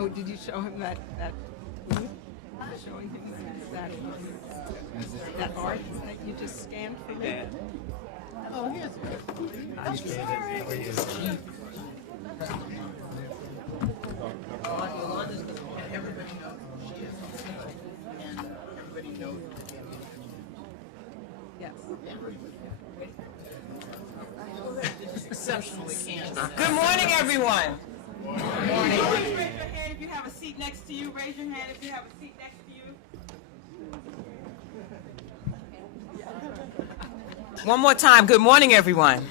Oh, did you show him that showing him that art that you just scanned for me? Yeah. Oh, here's it. I'm sorry. Yolanda's going to let everybody know who she is, and everybody knows. Yes. This is exceptionally candid. Good morning, everyone. Raise your hand if you have a seat next to you. Raise your hand if you have a seat next to you. One more time. Good morning, everyone.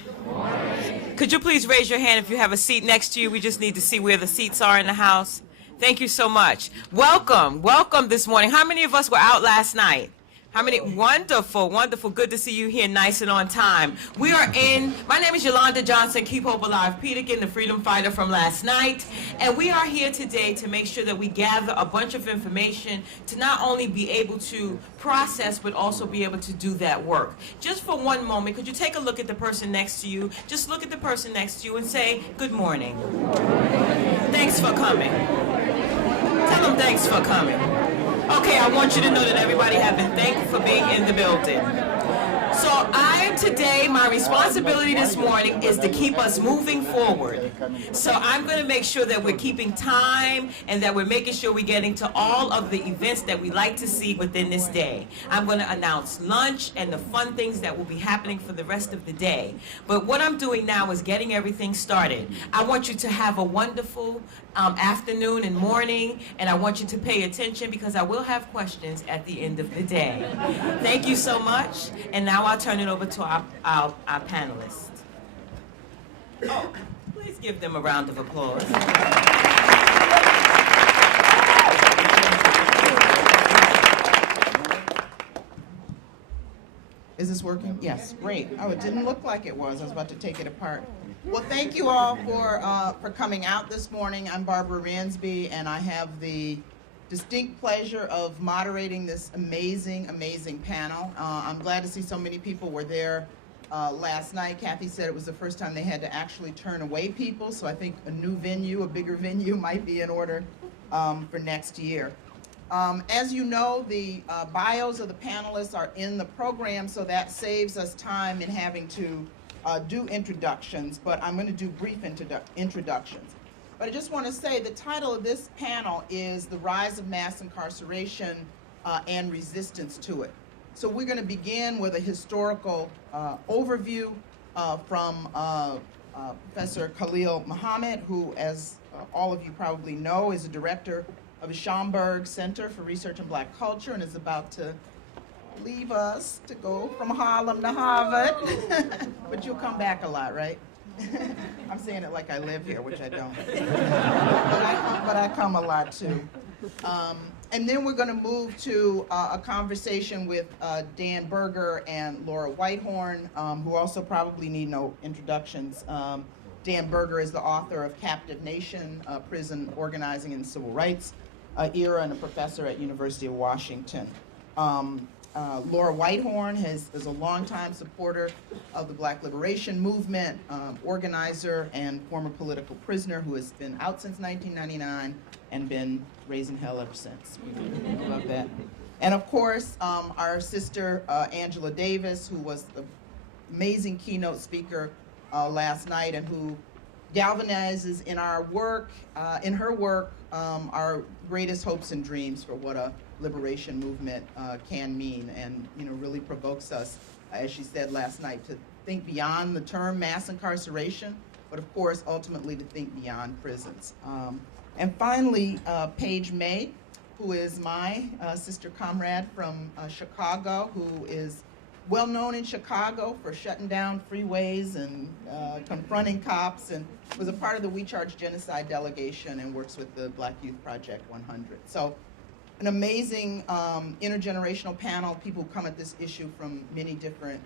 Could you please raise your hand if you have a seat next to you? We just need to see where the seats are in the house. Thank you so much. Welcome. Welcome this morning. How many of us were out last night? How many? Wonderful, wonderful. Good to see you here nice and on time. We are in, my name is Yolanda Johnson, Keep Hope Alive Peterkin, the freedom fighter from last night. And we are here today to make sure that we gather a bunch of information to not only be able to process, but also be able to do that work. Just for one moment, could you take a look at the person next to you? Just look at the person next to you and say, good morning. Thanks for coming. Tell them thanks for coming. Okay, I want you to know that everybody have been thankful for being in the building. So my responsibility this morning is to keep us moving forward. So I'm going to make sure that we're keeping time and that we're making sure we're getting to all of the events that we like to see within this day. I'm going to announce lunch and the fun things that will be happening for the rest of the day. But what I'm doing now is getting everything started. I want you to have a wonderful afternoon and morning, and I want you to pay attention because I will have questions at the end of the day. Thank you so much, and now I'll turn it over to our panelists. Oh, please give them a round of applause. Is this working? Yes, great. Oh, it didn't look like it was. I was about to take it apart. Well, thank you all for coming out this morning. I'm Barbara Ransby, and I have the distinct pleasure of moderating this amazing, amazing panel. I'm glad to see so many people were there last night. Kathy said it was the first time they had to actually turn away people, so I think a new venue, a bigger venue might be in order for next year. As you know, the bios of the panelists are in the program, so that saves us time in having to do introductions, but I'm going to do brief introductions. But I just want to say the title of this panel is The Rise of Mass Incarceration and Resistance to It. So we're going to begin with a historical overview from Professor Khalil Muhammad, who, as all of you probably know, is a director of the Schomburg Center for Research in Black Culture and is about to leave us to go from Harlem to Harvard. But you'll come back a lot, right? I'm saying it like I live here, which I don't. but I come a lot too. And then we're going to move to a conversation with Dan Berger and Laura Whitehorn, who also probably need no introductions. Dan Berger is the author of Captive Nation, Prison Organizing in the Civil Rights Era, and a professor at University of Washington. Laura Whitehorn is a longtime supporter of the Black Liberation Movement, organizer and former political prisoner who has been out since 1999 and been raising hell ever since. We love that. And of course, our sister Angela Davis, who was the amazing keynote speaker last night and who galvanizes in our work, in her work, our greatest hopes and dreams for what a liberation movement can mean, and really provokes us, as she said last night, to think beyond the term mass incarceration, but of course ultimately to think beyond prisons. And finally, Paige May, who is my sister comrade from Chicago, who is well known in Chicago for shutting down freeways and confronting cops, and was a part of the We Charge Genocide delegation and works with the Black Youth Project 100. So an amazing intergenerational panel, people who come at this issue from many different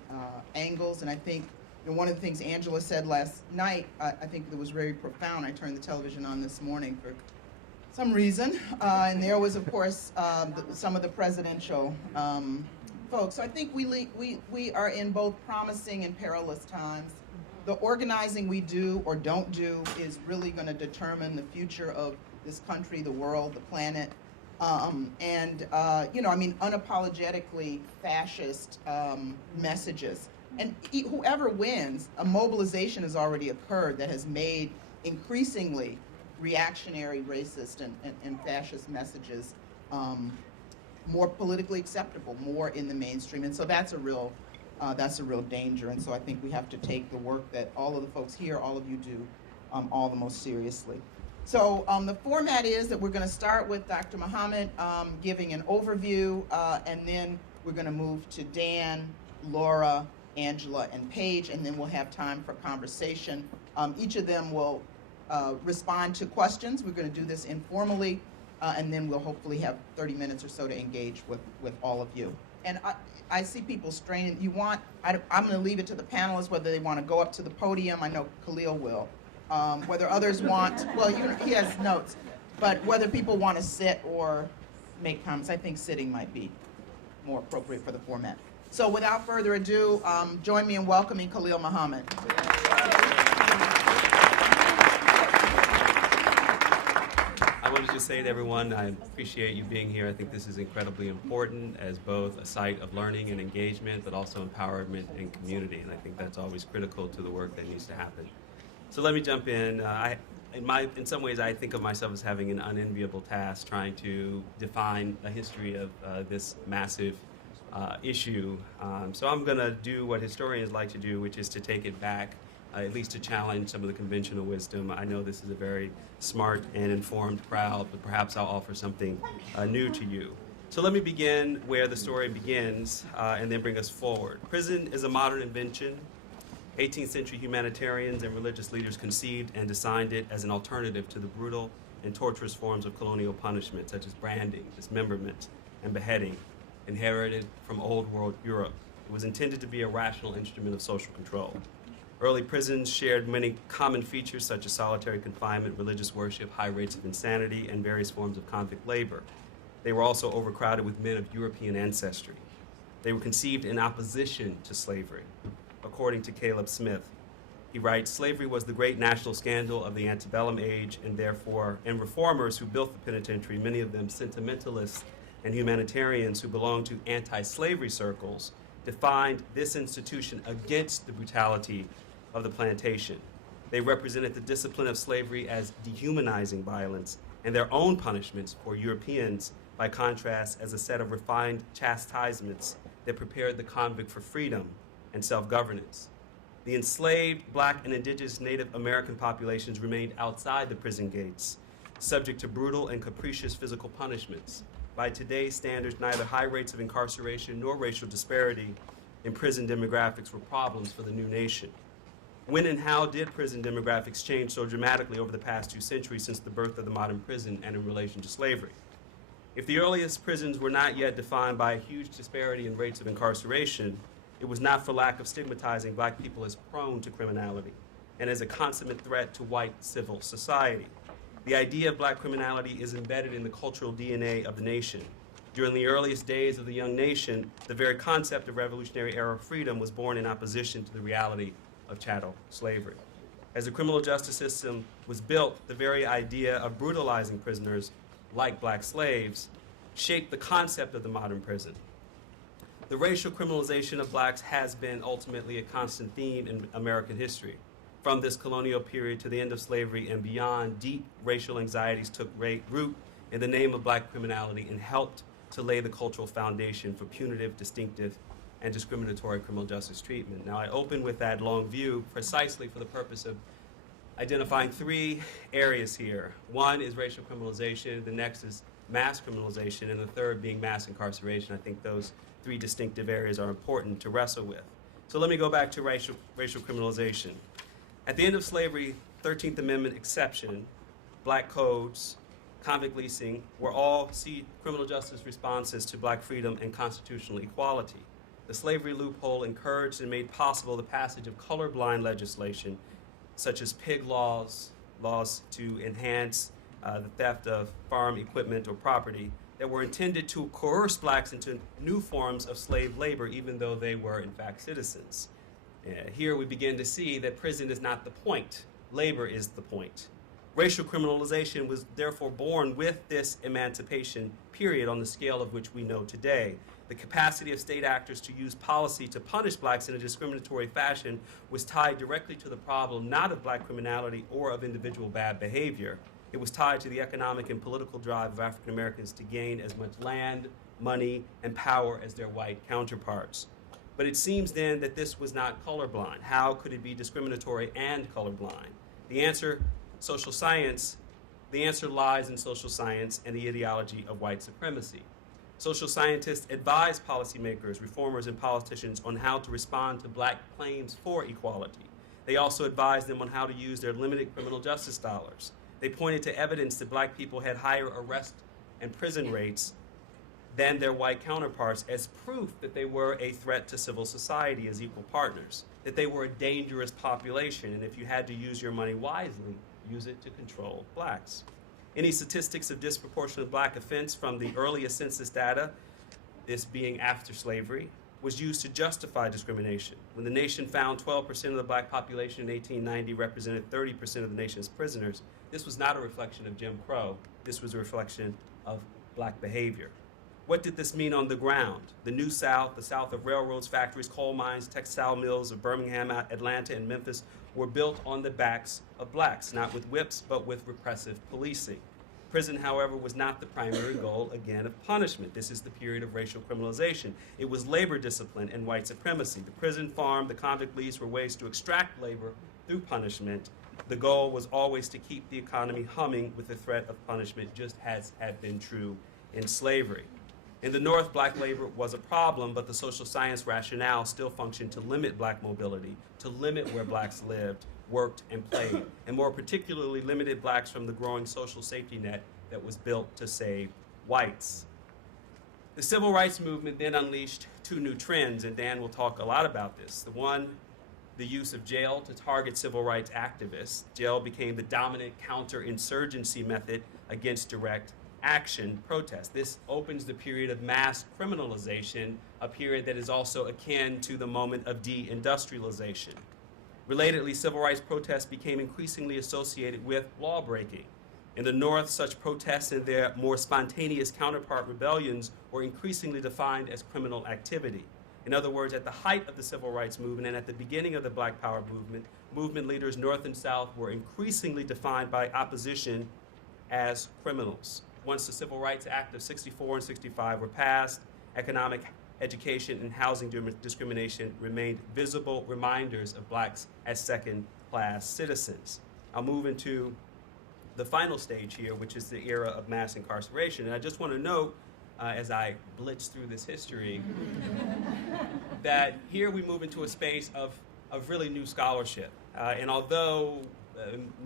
angles. And I think one of the things Angela said last night, I think that was very profound. I turned the television on this morning for some reason, and there was, of course, some of the presidential folks. So I think we are in both promising and perilous times. The organizing we do or don't do is really going to determine the future of this country, the world, the planet, unapologetically fascist messages. And whoever wins, a mobilization has already occurred that has made increasingly reactionary, racist, and fascist messages more politically acceptable, more in the mainstream. And so that's a real danger. And so I think we have to take the work that all of the folks here, all of you do, all the most seriously. So the format is that we're going to start with Dr. Muhammad giving an overview, and then we're going to move to Dan, Laura, Angela, and Paige, and then we'll have time for conversation. Each of them will respond to questions. We're going to do this informally, and then we'll hopefully have 30 minutes or so to engage with all of you. And I see people straining. I'm going to leave it to the panelists whether they want to go up to the podium. I know Khalil will. Whether others want, he has notes, but whether people want to sit or make comments, I think sitting might be more appropriate for the format. So without further ado, join me in welcoming Khalil Muhammad. I wanted to say to everyone, I appreciate you being here. I think this is incredibly important as both a site of learning and engagement, but also empowerment and community. And I think that's always critical to the work that needs to happen. So let me jump in. In some ways, I think of myself as having an unenviable task trying to define a history of this massive issue. So I'm going to do what historians like to do, which is to take it back, at least to challenge some of the conventional wisdom. I know this is a very smart and informed crowd, but perhaps I'll offer something new to you. So let me begin where the story begins and then bring us forward. Prison is a modern invention. 18th century humanitarians and religious leaders conceived and designed it as an alternative to the brutal and torturous forms of colonial punishment, such as branding, dismemberment, and beheading, inherited from Old World Europe. It was intended to be a rational instrument of social control. Early prisons shared many common features, such as solitary confinement, religious worship, high rates of insanity, and various forms of convict labor. They were also overcrowded with men of European ancestry. They were conceived in opposition to slavery. According to Caleb Smith, he writes, slavery was the great national scandal of the antebellum age, and therefore, and reformers who built the penitentiary, many of them sentimentalists and humanitarians who belonged to anti-slavery circles, defined this institution against the brutality of the plantation. They represented the discipline of slavery as dehumanizing violence, and their own punishments for Europeans, by contrast, as a set of refined chastisements that prepared the convict for freedom and self-governance. The enslaved Black and indigenous Native American populations remained outside the prison gates, subject to brutal and capricious physical punishments. By today's standards, neither high rates of incarceration nor racial disparity in prison demographics were problems for the new nation. When and how did prison demographics change so dramatically over the past 2 centuries since the birth of the modern prison and in relation to slavery? If the earliest prisons were not yet defined by a huge disparity in rates of incarceration, it was not for lack of stigmatizing Black people as prone to criminality and as a consummate threat to white civil society. The idea of Black criminality is embedded in the cultural DNA of the nation. During the earliest days of the young nation, the very concept of Revolutionary era freedom was born in opposition to the reality of chattel slavery. As the criminal justice system was built, the very idea of brutalizing prisoners like Black slaves shaped the concept of the modern prison. The racial criminalization of Blacks has been ultimately a constant theme in American history. From this colonial period to the end of slavery and beyond, deep racial anxieties took root in the name of Black criminality and helped to lay the cultural foundation for punitive, distinctive, and discriminatory criminal justice treatment. Now, I open with that long view precisely for the purpose of identifying 3 areas here. One is racial criminalization, the next is mass criminalization, and the third being mass incarceration. I think those 3 distinctive areas are important to wrestle with. So let me go back to racial criminalization. At the end of slavery, 13th Amendment exception, Black codes, convict leasing were all criminal justice responses to Black freedom and constitutional equality. The slavery loophole encouraged and made possible the passage of colorblind legislation, such as pig laws to enhance the theft of farm equipment or property, that were intended to coerce Blacks into new forms of slave labor, even though they were, in fact, citizens. Here we begin to see that prison is not the point. Labor is the point. Racial criminalization was therefore born with this emancipation period on the scale of which we know today. The capacity of state actors to use policy to punish blacks in a discriminatory fashion was tied directly to the problem not of black criminality or of individual bad behavior. It was tied to the economic and political drive of African Americans to gain as much land, money, and power as their white counterparts. But it seems then that this was not colorblind. How could it be discriminatory and colorblind? The answer, social science, the answer lies in social science and the ideology of white supremacy. Social scientists advise policymakers, reformers, and politicians on how to respond to black claims for equality. They also advised them on how to use their limited criminal justice dollars. They pointed to evidence that black people had higher arrest and prison rates than their white counterparts as proof that they were a threat to civil society as equal partners, that they were a dangerous population, and if you had to use your money wisely, use it to control blacks. Any statistics of disproportionate black offense from the earliest census data, this being after slavery, was used to justify discrimination. When the nation found 12% of the black population in 1890 represented 30% of the nation's prisoners, this was not a reflection of Jim Crow. This was a reflection of black behavior. What did this mean on the ground? The New South, the South of railroads, factories, coal mines, textile mills of Birmingham, Atlanta, and Memphis were built on the backs of blacks, not with whips, but with repressive policing. Prison, however, was not the primary goal, again, of punishment. This is the period of racial criminalization. It was labor discipline and white supremacy. The prison farm, the convict lease were ways to extract labor through punishment. The goal was always to keep the economy humming with the threat of punishment, just as had been true in slavery. In the North, black labor was a problem, but the social science rationale still functioned to limit black mobility, to limit where blacks lived, worked, and played, and more particularly limited blacks from the growing social safety net that was built to save whites. The civil rights movement then unleashed two new trends, and Dan will talk a lot about this. The one, the use of jail to target civil rights activists. Jail became the dominant counterinsurgency method against direct action protest. This opens the period of mass criminalization, a period that is also akin to the moment of deindustrialization. Relatedly, civil rights protests became increasingly associated with lawbreaking. In the North, such protests and their more spontaneous counterpart rebellions were increasingly defined as criminal activity. In other words, at the height of the civil rights movement and at the beginning of the Black Power movement, movement leaders North and South were increasingly defined by opposition as criminals. Once the Civil Rights Act of 64 and 65 were passed, economic, education, and housing discrimination remained visible reminders of blacks as second-class citizens. I'll move into the final stage here, which is the era of mass incarceration. And I just want to note, as I blitz through this history, that here we move into a space of really new scholarship. And although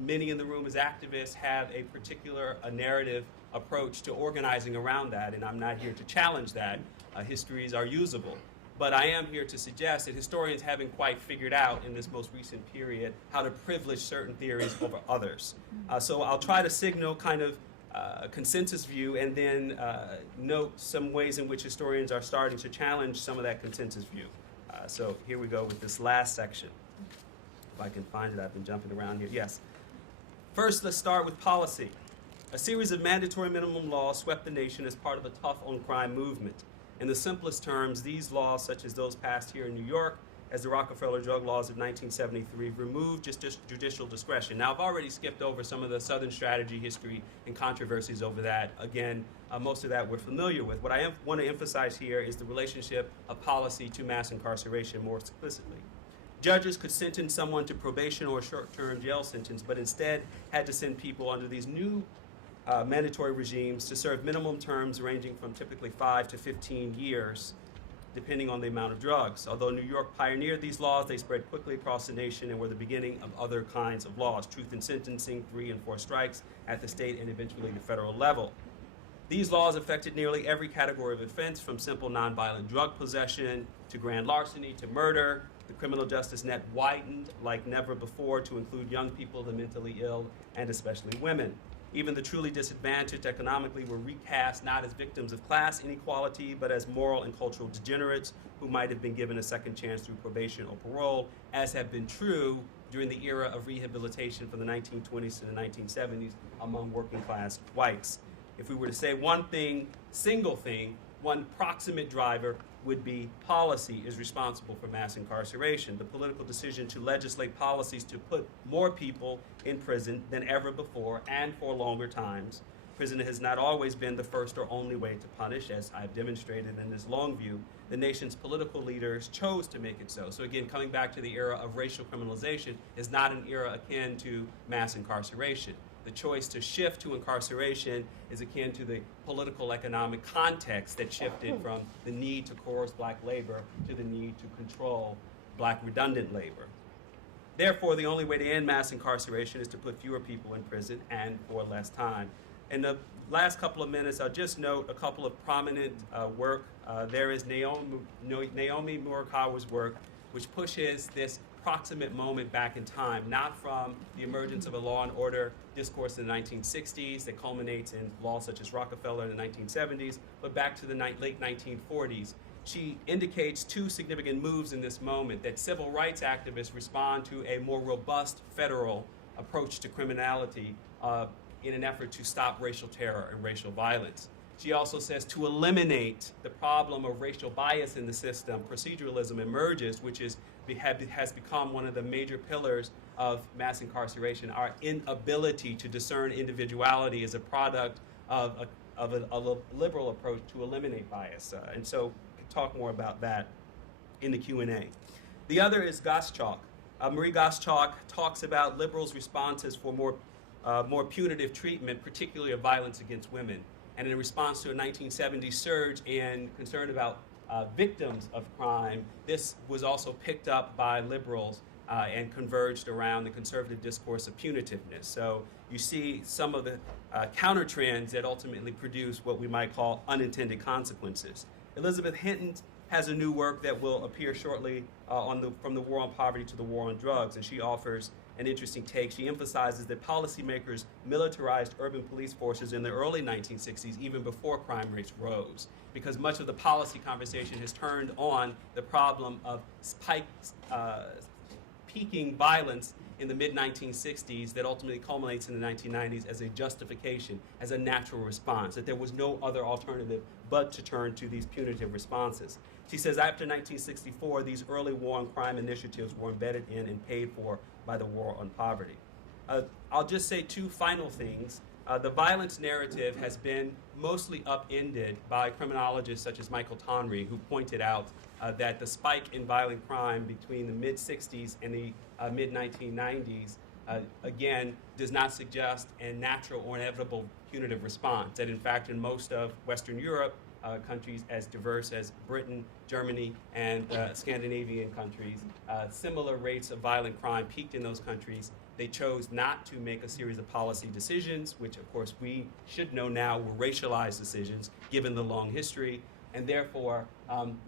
many in the room as activists have a particular narrative approach to organizing around that, and I'm not here to challenge that. Histories are usable. But I am here to suggest that historians haven't quite figured out in this most recent period how to privilege certain theories over others. So I'll try to signal kind of a consensus view and then note some ways in which historians are starting to challenge some of that consensus view. So here we go with this last section. If I can find it, I've been jumping around here. Yes. First, let's start with policy. A series of mandatory minimum laws swept the nation as part of a tough on crime movement. In the simplest terms, these laws, such as those passed here in New York as the Rockefeller drug laws of 1973, removed judicial discretion. Now, I've already skipped over some of the Southern strategy history and controversies over that. Again, most of that we're familiar with. What I want to emphasize here is the relationship of policy to mass incarceration more explicitly. Judges could sentence someone to probation or a short-term jail sentence, but instead had to send people under these new mandatory regimes to serve minimum terms ranging from typically 5 to 15 years, depending on the amount of drugs. Although New York pioneered these laws, they spread quickly across the nation and were the beginning of other kinds of laws, truth in sentencing, 3 and 4 strikes at the state and eventually the federal level. These laws affected nearly every category of offense, from simple nonviolent drug possession to grand larceny to murder. The criminal justice net widened like never before to include young people, the mentally ill, and especially women. Even the truly disadvantaged economically were recast not as victims of class inequality, but as moral and cultural degenerates who might have been given a second chance through probation or parole, as had been true during the era of rehabilitation from the 1920s to the 1970s among working class whites. If we were to say one thing, single thing, one proximate driver would be policy is responsible for mass incarceration. The political decision to legislate policies to put more people in prison than ever before and for longer times. Prison has not always been the first or only way to punish, as I've demonstrated in this long view. The nation's political leaders chose to make it so. So again, coming back to the era of racial criminalization is not an era akin to mass incarceration. The choice to shift to incarceration is akin to the political economic context that shifted from the need to coerce black labor to the need to control black redundant labor. Therefore, the only way to end mass incarceration is to put fewer people in prison and for less time. In the last couple of minutes, I'll just note a couple of prominent work. There is Naomi Murakawa's work, which pushes this proximate moment back in time, not from the emergence of a law and order discourse in the 1960s that culminates in laws such as Rockefeller in the 1970s, but back to the late 1940s. She indicates two significant moves in this moment: that civil rights activists respond to a more robust federal approach to criminality in an effort to stop racial terror and racial violence. She also says to eliminate the problem of racial bias in the system, proceduralism emerges, which has become one of the major pillars of mass incarceration. Our inability to discern individuality is a product of a liberal approach to eliminate bias. And so we can talk more about that in the Q&A. The other is Gottschalk. Marie Gottschalk talks about liberals' responses for more punitive treatment, particularly of violence against women. And in response to a 1970s surge in concern about victims of crime, this was also picked up by liberals and converged around the conservative discourse of punitiveness. So you see some of the counter trends that ultimately produce what we might call unintended consequences. Elizabeth Hinton has a new work that will appear shortly from the war on poverty to the war on drugs, and she offers an interesting take. She emphasizes that policymakers militarized urban police forces in the early 1960s, even before crime rates rose, because much of the policy conversation has turned on the problem of peaking violence in the mid-1960s that ultimately culminates in the 1990s as a justification, as a natural response, that there was no other alternative but to turn to these punitive responses. She says after 1964, these early war on crime initiatives were embedded in and paid for by the war on poverty. I'll just say two final things. The violence narrative has been mostly upended by criminologists such as Michael Tonry, who pointed out that the spike in violent crime between the mid-60s and the mid-1990s, again, does not suggest a natural or inevitable punitive response. That in fact, in most of Western Europe, countries as diverse as Britain, Germany, and Scandinavian countries, similar rates of violent crime peaked in those countries. They chose not to make a series of policy decisions, which of course we should know now were racialized decisions given the long history. And therefore,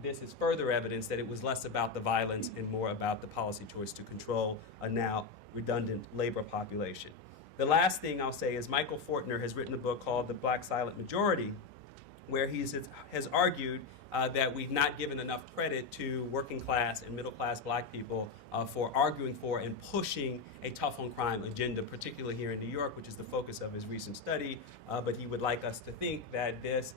this is further evidence that it was less about the violence and more about the policy choice to control a now redundant labor population. The last thing I'll say is Michael Fortner has written a book called The Black Silent Majority, where he has argued that we've not given enough credit to working class and middle class black people for arguing for and pushing a tough on crime agenda, particularly here in New York, which is the focus of his recent study. But he would like us to think that this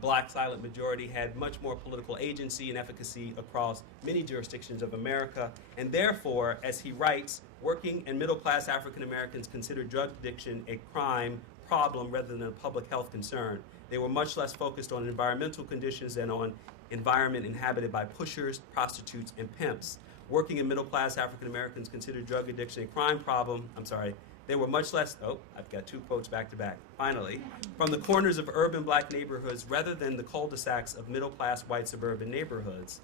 black silent majority had much more political agency and efficacy across many jurisdictions of America. And therefore, as he writes, working and middle class African Americans consider drug addiction a crime problem rather than a public health concern. They were much less focused on environmental conditions than on environment inhabited by pushers, prostitutes, and pimps. Working and middle-class African Americans considered drug addiction a crime problem. They were much less, I've got two quotes back to back. Finally, from the corners of urban black neighborhoods rather than the cul-de-sacs of middle-class white suburban neighborhoods.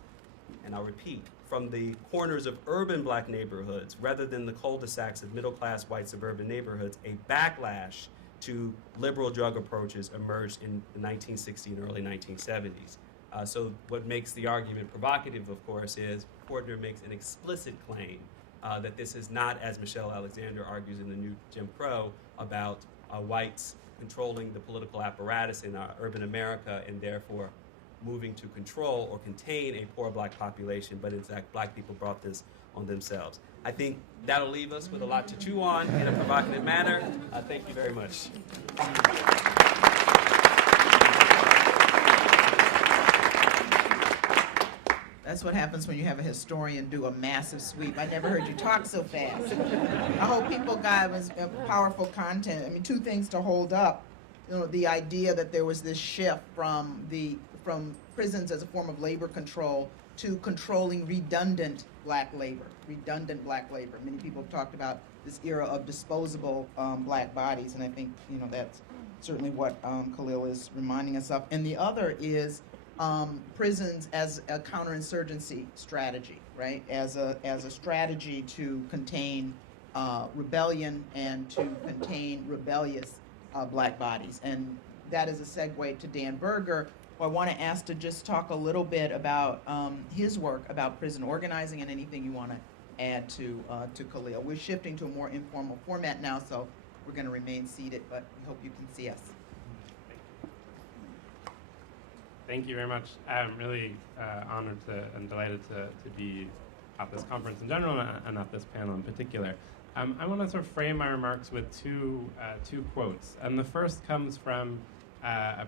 And I'll repeat, from the corners of urban black neighborhoods rather than the cul-de-sacs of middle-class white suburban neighborhoods, a backlash to liberal drug approaches emerged in the 1960s and early 1970s. So what makes the argument provocative, of course, is Fortner makes an explicit claim that this is not, as Michelle Alexander argues in the new Jim Crow, about whites controlling the political apparatus in urban America and therefore moving to control or contain a poor black population, but in fact, black people brought this on themselves. I think that'll leave us with a lot to chew on in a provocative manner. Thank you very much. That's what happens when you have a historian do a massive sweep. I never heard you talk so fast. I hope people got powerful content. I mean, two things to hold up. You know, the idea that there was this shift from prisons as a form of labor control to controlling redundant black labor. Many people have talked about this era of disposable black bodies, and I think that's certainly what Khalil is reminding us of. And the other is prisons as a counterinsurgency strategy, right? As a strategy to contain rebellion and to contain rebellious black bodies. And that is a segue to Dan Berger, who I want to ask to just talk a little bit about his work about prison organizing and anything you want to add to Khalil. We're shifting to a more informal format now, so we're going to remain seated, but we hope you can see us. Thank you very much. I'm really honored and delighted to be at this conference in general and at this panel in particular. I want to sort of frame my remarks with two quotes. And the first comes from a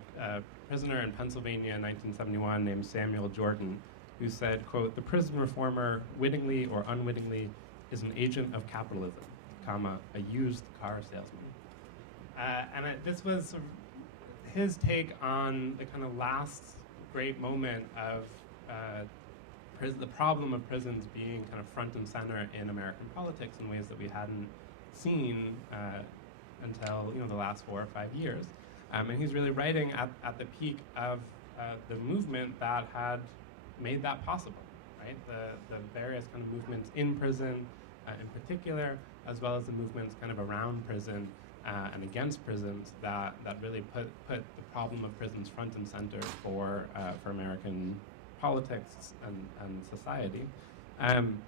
prisoner in Pennsylvania in 1971 named Samuel Jordan, who said, quote, "The prison reformer, wittingly or unwittingly, is an agent of capitalism, comma, a used car salesman." This was sort of his take on the kind of last great moment of the problem of prisons being kind of front and center in American politics in ways that we hadn't seen until the last 4 or 5 years. And he's really writing at the peak of the movement that had made that possible, right? The various kind of movements in prison in particular, as well as the movements kind of around prison and against prisons that really put the problem of prisons front and center for American politics and society. And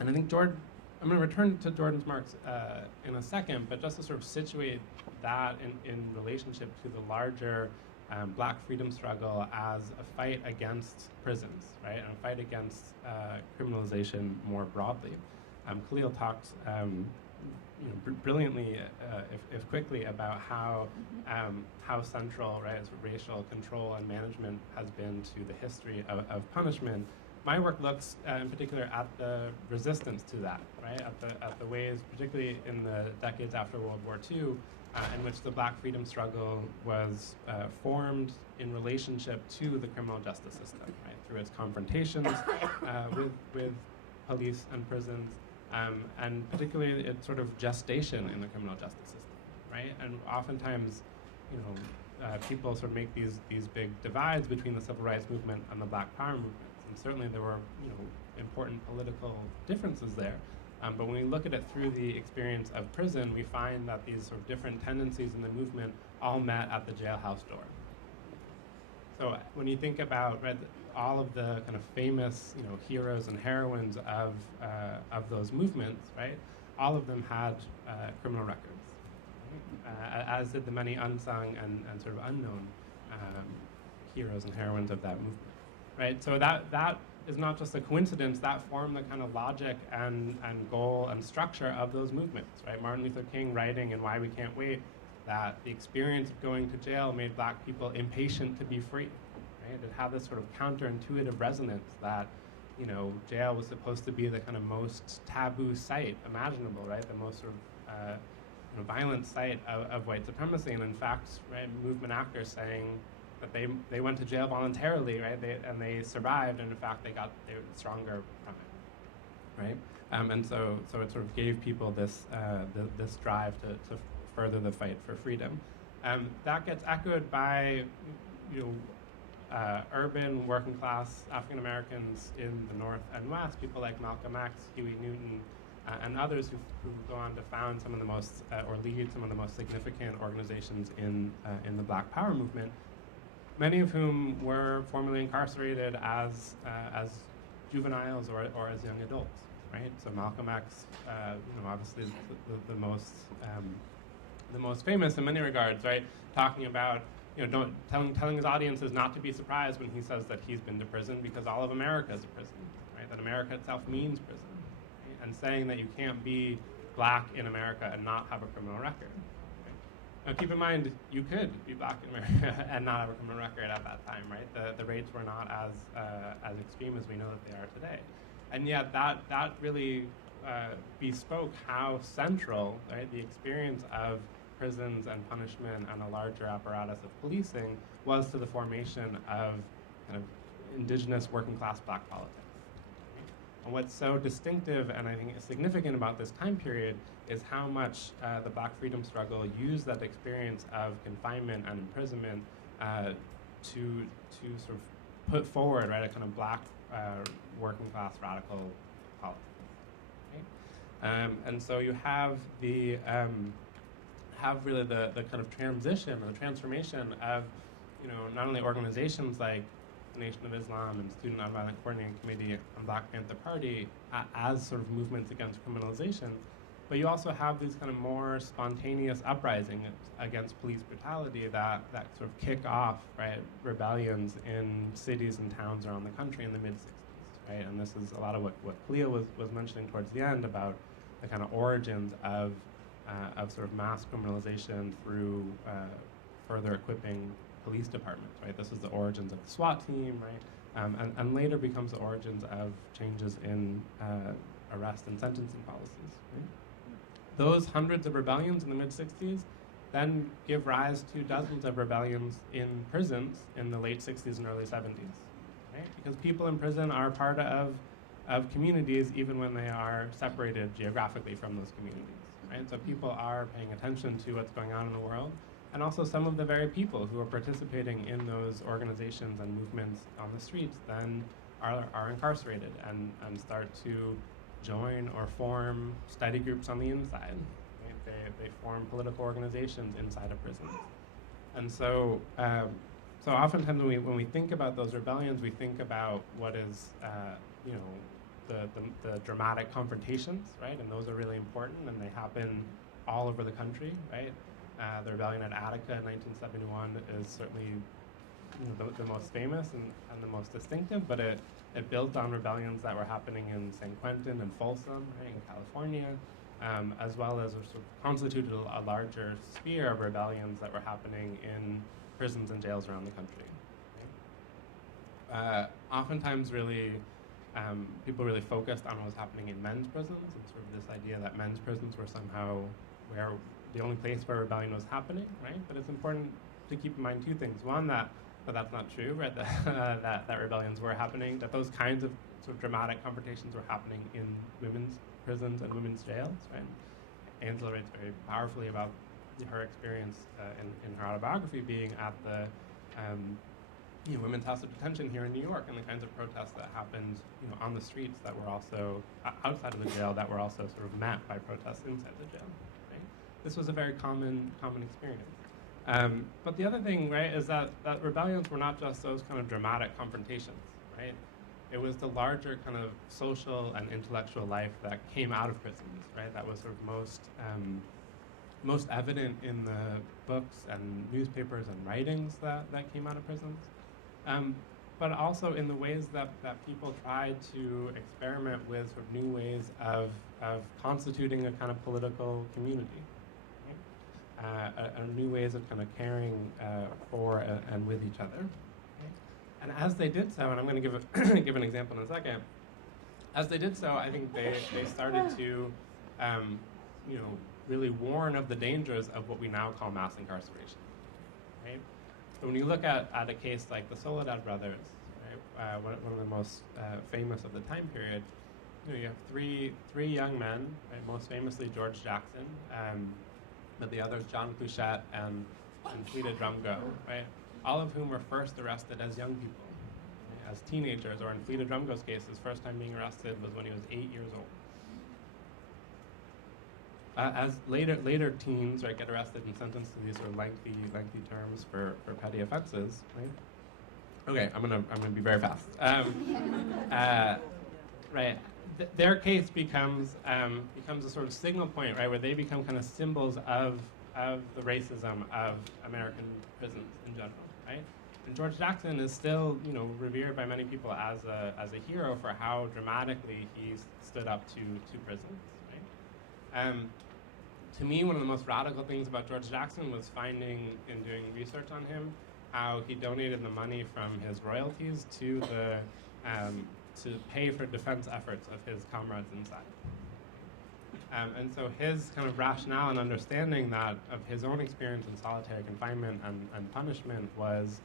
I think I'm going to return to Jordan's marks in a second, but just to sort of situate that in relationship to the larger black freedom struggle as a fight against prisons, right, and a fight against criminalization more broadly. Khalil talked brilliantly, if quickly, about how central, right, racial control and management has been to the history of punishment. My work looks, in particular, at the resistance to that, right, at the ways, particularly in the decades after World War II, in which the black freedom struggle was formed in relationship to the criminal justice system, right, through its confrontations with police and prisons, and particularly its sort of gestation in the criminal justice system, right? And oftentimes, people sort of make these big divides between the civil rights movement and the black power movements, and certainly there were important political differences there. But when we look at it through the experience of prison, we find that these sort of different tendencies in the movement all met at the jailhouse door. So when you think about all of the kind of famous heroes and heroines of those movements, right, all of them had criminal records, right? As did the many unsung and sort of unknown heroes and heroines of that movement, right? So that is not just a coincidence. That formed the kind of logic and goal and structure of those movements, right? Martin Luther King writing in Why We Can't Wait that the experience of going to jail made black people impatient to be free, right? It had this sort of counterintuitive resonance that, jail was supposed to be the kind of most taboo site imaginable, right? The most sort of violent site of white supremacy. And in fact, right, movement actors saying that they went to jail voluntarily, right? They survived, and in fact they were stronger from it, right? And so it sort of gave people this this drive to further the fight for freedom. That gets echoed by urban working class African Americans in the North and West, people like Malcolm X, Huey Newton, and others who go on to found some of the most or lead some of the most significant organizations in the Black Power movement. Many of whom were formerly incarcerated as juveniles or as young adults, right? So Malcolm X, obviously the most famous in many regards, right? Talking about telling his audiences not to be surprised when he says that he's been to prison because all of America is a prison, right? That America itself means prison, and saying that you can't be black in America and not have a criminal record. Right? Now keep in mind, you could be black in America and not have a criminal record at that time, right? The rates were not as extreme as we know that they are today. And yet that really bespoke how central, right, the experience of prisons and punishment and a larger apparatus of policing was to the formation of kind of indigenous working class black politics. And what's so distinctive and I think significant about this time period is how much the black freedom struggle used that experience of confinement and imprisonment to sort of put forward, right, a kind of black working class radical politics. Okay? And so you have the really the kind of transition or the transformation of, you know, not only organizations like the Nation of Islam and Student Nonviolent Coordinating Committee and Black Panther Party as sort of movements against criminalization, but you also have these kind of more spontaneous uprisings against police brutality that sort of kick off, right, rebellions in cities and towns around the country in the mid-60s, right? And this is a lot of what Clea was mentioning towards the end about the kind of origins of sort of mass criminalization through further equipping police departments, right? This is the origins of the SWAT team, right? And later becomes the origins of changes in arrest and sentencing policies. Right? Those hundreds of rebellions in the mid-60s then give rise to dozens of rebellions in prisons in the late 60s and early 70s, right? Because people in prison are part of communities even when they are separated geographically from those communities. Right? So people are paying attention to what's going on in the world, and also some of the very people who are participating in those organizations and movements on the streets then are incarcerated and start to join or form study groups on the inside. Right? They form political organizations inside of prisons. And so so oftentimes when we think about those rebellions, we think about what is, you know, the dramatic confrontations, right? And those are really important, and they happen all over the country, right? The rebellion at Attica in 1971 is certainly, you know, the most famous and the most distinctive, but it built on rebellions that were happening in San Quentin and Folsom, right, in California, as well as sort of constituted a larger sphere of rebellions that were happening in prisons and jails around the country. Right? Oftentimes, really, people really focused on what was happening in men's prisons, and sort of this idea that men's prisons were somehow where the only place where rebellion was happening, right? But it's important to keep in mind two things. One, that that's not true, right? that rebellions were happening, that those kinds of sort of dramatic confrontations were happening in women's prisons and women's jails, right? Angela writes very powerfully about her experience in her autobiography being at the Women's House of Detention here in New York, and the kinds of protests that happened, you know, on the streets that were also outside of the jail that were also sort of met by protests inside the jail. Right? This was a very common experience. But the other thing, right, is that rebellions were not just those kind of dramatic confrontations, right? It was the larger kind of social and intellectual life that came out of prisons, right? That was sort of most evident in the books and newspapers and writings that came out of prisons. But also in the ways that people tried to experiment with sort of new ways of constituting a kind of political community, right? New ways of kind of caring for and with each other. Okay? And as they did so, and I'm going to give an example in a second, as they did so, I think they started to, you know, really warn of the dangers of what we now call mass incarceration, right? So when you look at a case like the Soledad brothers, right, one of the most famous of the time period, you know, you have three young men, right, most famously George Jackson, but the others John Couchette and Frida Drumgo, right, all of whom were first arrested as young people, right, as teenagers, or in Frida Drumgo's case, his first time being arrested was when he was 8 years old. As later teens, right, get arrested and sentenced to these sort of lengthy terms for petty offenses, right? Okay, I'm gonna be very fast. Right, their case becomes a sort of signal point, right, where they become kind of symbols of the racism of American prisons in general, right? And George Jackson is still, revered by many people as a hero for how dramatically he stood up to prisons. Right? To me, one of the most radical things about George Jackson was finding, in doing research on him, how he donated the money from his royalties to pay for defense efforts of his comrades inside. And so his kind of rationale and understanding that of his own experience in solitary confinement and punishment was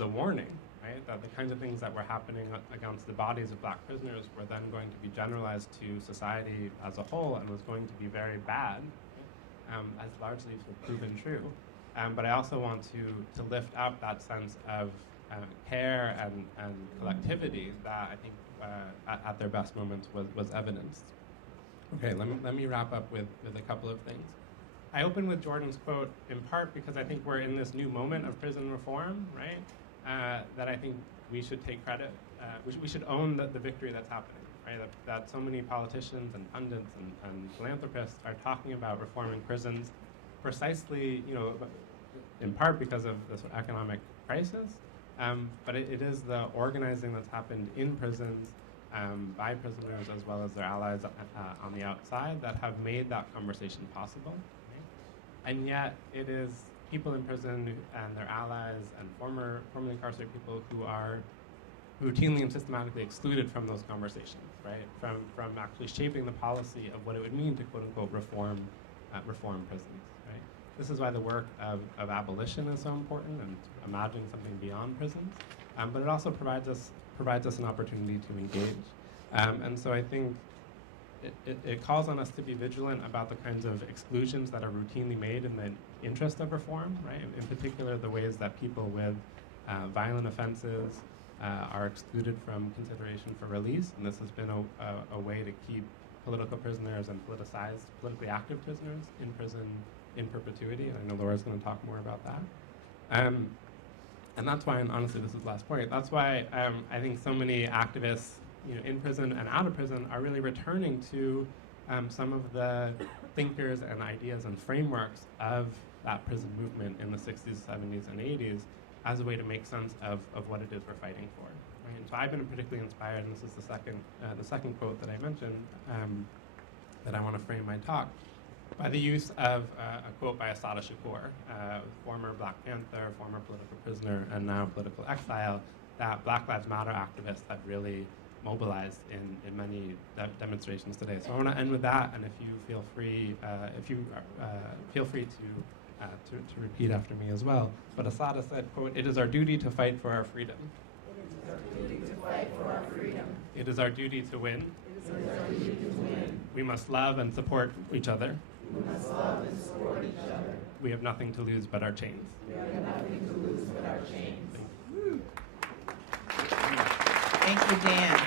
a warning, right? That the kinds of things that were happening against the bodies of black prisoners were then going to be generalized to society as a whole and was going to be very bad, as largely proven true. But I also want to lift up that sense of care and collectivity that I think at their best moments was evidenced. Okay, let me wrap up with a couple of things. I open with Jordan's quote in part because I think we're in this new moment of prison reform, right? That I think we should take credit. We should own the victory that's happening, right? That so many politicians and pundits and philanthropists are talking about reforming prisons precisely, in part because of this economic crisis, but it is the organizing that's happened in prisons by prisoners as well as their allies on the outside that have made that conversation possible. Right? And yet it is people in prison and their allies and formerly incarcerated people who are routinely and systematically excluded from those conversations, right? From actually shaping the policy of what it would mean to quote unquote reform prisons. Right? This is why the work of abolition is so important and imagining something beyond prisons. But it also provides us an opportunity to engage. And so I think it calls on us to be vigilant about the kinds of exclusions that are routinely made in the interest of reform, right? In particular, the ways that people with violent offenses are excluded from consideration for release. And this has been a way to keep political prisoners and politically active prisoners in prison in perpetuity. And I know Laura's going to talk more about that. And that's why, and honestly, this is the last point, that's why I think so many activists in prison and out of prison are really returning to some of the thinkers and ideas and frameworks of that prison movement in the 60s, 70s, and 80s as a way to make sense of what it is we're fighting for. Right? And so I've been particularly inspired, and this is the second quote that I mentioned that I want to frame my talk, by the use of a quote by Assata Shakur, former Black Panther, former political prisoner, and now political exile, that Black Lives Matter activists have really mobilized in many demonstrations today. So I want to end with that, and if you feel free to repeat after me as well. But Assata said, quote, "It is our duty to fight for our freedom. It is our duty to fight for our freedom. It is our duty to win. It is our duty to win. We must love and support each other. We must love and support each other. We have nothing to lose but our chains." We have nothing to lose but our chains. Thank you, Dan.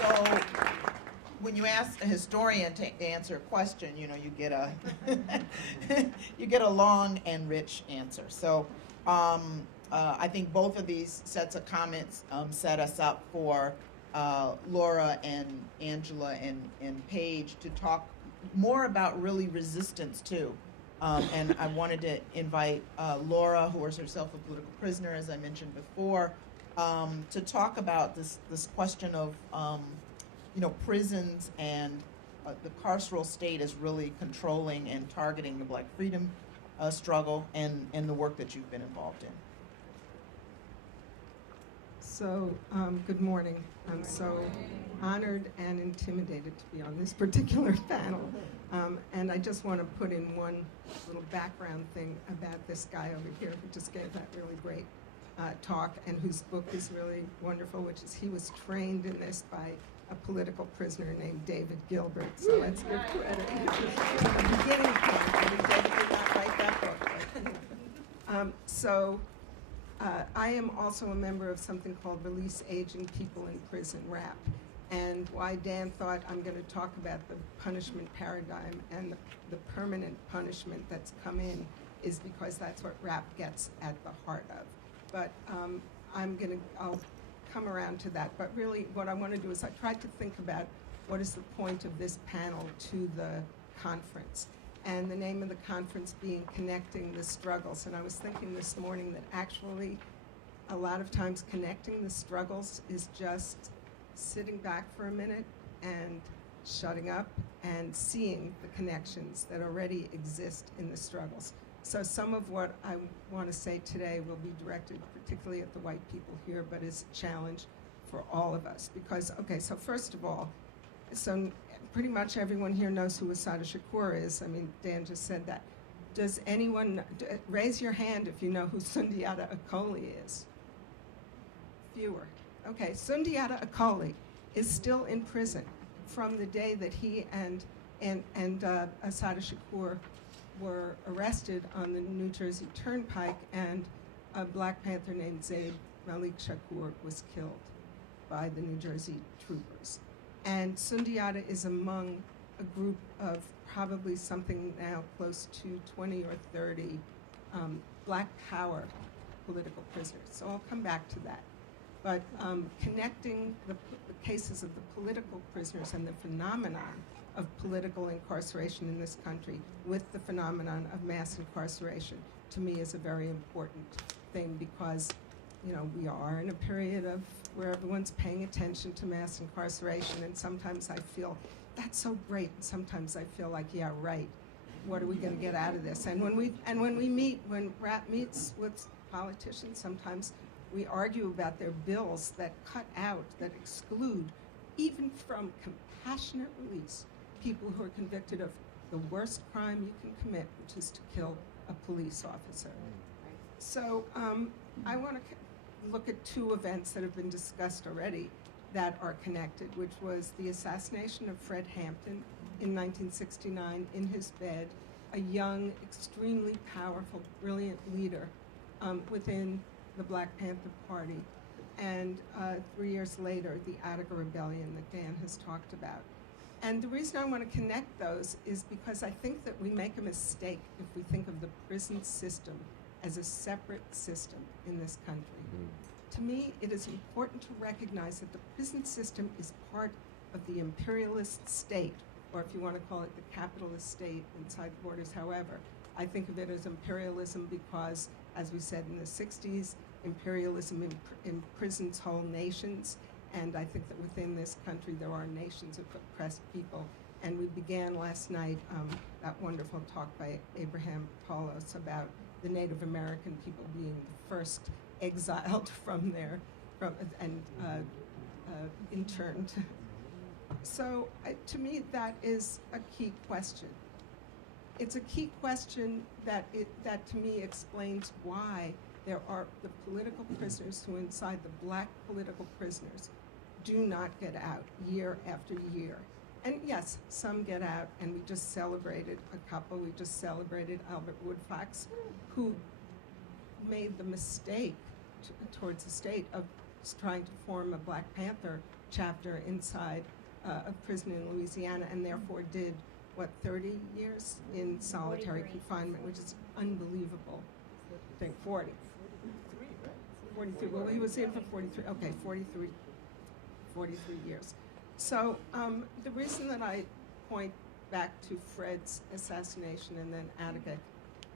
So when you ask a historian to answer a question, you get a you get a long and rich answer. So I think both of these sets of comments set us up for Laura and Angela and Paige to talk more about really resistance too. And I wanted to invite Laura, who is herself a political prisoner, as I mentioned before, to talk about this question of prisons and the carceral state is really controlling and targeting the Black freedom struggle and the work that you've been involved in. So, good morning. I'm so honored and intimidated to be on this particular panel. And I just want to put in one little background thing about this guy over here who just gave that really great talk and whose book is really wonderful, which is he was trained in this by a political prisoner named David Gilbert. So let's give credit to the beginning point. I mean, David did not write that book. I am also a member of something called Release Aging People in Prison, RAP. And why Dan thought I'm going to talk about the punishment paradigm and the permanent punishment that's come in is because that's what RAP gets at the heart of. But I'll come around to that. But really what I want to do is I tried to think about what is the point of this panel to the conference. and the name of the conference being Connecting the Struggles. And I was thinking this morning that actually a lot of times connecting the struggles is just sitting back for a minute and shutting up and seeing the connections that already exist in the struggles. So some of what I want to say today will be directed particularly at the white people here, but is a challenge for all of us. Because, okay, so first of all, so pretty much everyone here knows who Assata Shakur is. I mean, Dan just said that. Does anyone, raise your hand if you know who Sundiata Acoli is? Fewer. Okay, Sundiata Acoli is still in prison from the day that he and Assata Shakur were arrested on the New Jersey Turnpike, and a Black Panther named Zaid Malik Shakur was killed by the New Jersey troopers. And Sundiata is among a group of probably something now close to 20 or 30 Black Power political prisoners. So I'll come back to that. But connecting the cases of the political prisoners and the phenomenon of political incarceration in this country with the phenomenon of mass incarceration, to me, is a very important thing, because, you know, we are in a period of where everyone's paying attention to mass incarceration, and sometimes I feel that's so great, and sometimes I feel like, yeah, right. What are we going to get out of this? And when RAP meets with politicians, sometimes we argue about their bills that cut out, that exclude, even from compassionate release, people who are convicted of the worst crime you can commit, which is to kill a police officer. So I want to look at two events that have been discussed already that are connected, which was the assassination of Fred Hampton in 1969 in his bed, a young, extremely powerful, brilliant leader within the Black Panther Party, and 3 years later, the Attica Rebellion that Dan has talked about. And the reason I want to connect those is because I think that we make a mistake if we think of the prison system as a separate system in this country. To me, it is important to recognize that the prison system is part of the imperialist state, or if you want to call it the capitalist state inside the borders. However, I think of it as imperialism because, as we said in the 60s, imperialism imprisons whole nations, and I think that within this country there are nations of oppressed people. And we began last night that wonderful talk by Abraham Paulos about the Native American people being the first exiled from there, and interned. So to me, that is a key question. It's a key question that to me explains why there are the political prisoners who, inside the Black political prisoners, do not get out year after year. And yes, some get out, and we just celebrated a couple. We just celebrated Albert Woodfox, who made the mistake towards the state of trying to form a Black Panther chapter inside a prison in Louisiana, and therefore did, 30 years in solitary confinement, which is unbelievable. I think 40. 43, well, he was in for 43, okay, 43 years. So the reason that I point back to Fred's assassination and then Attica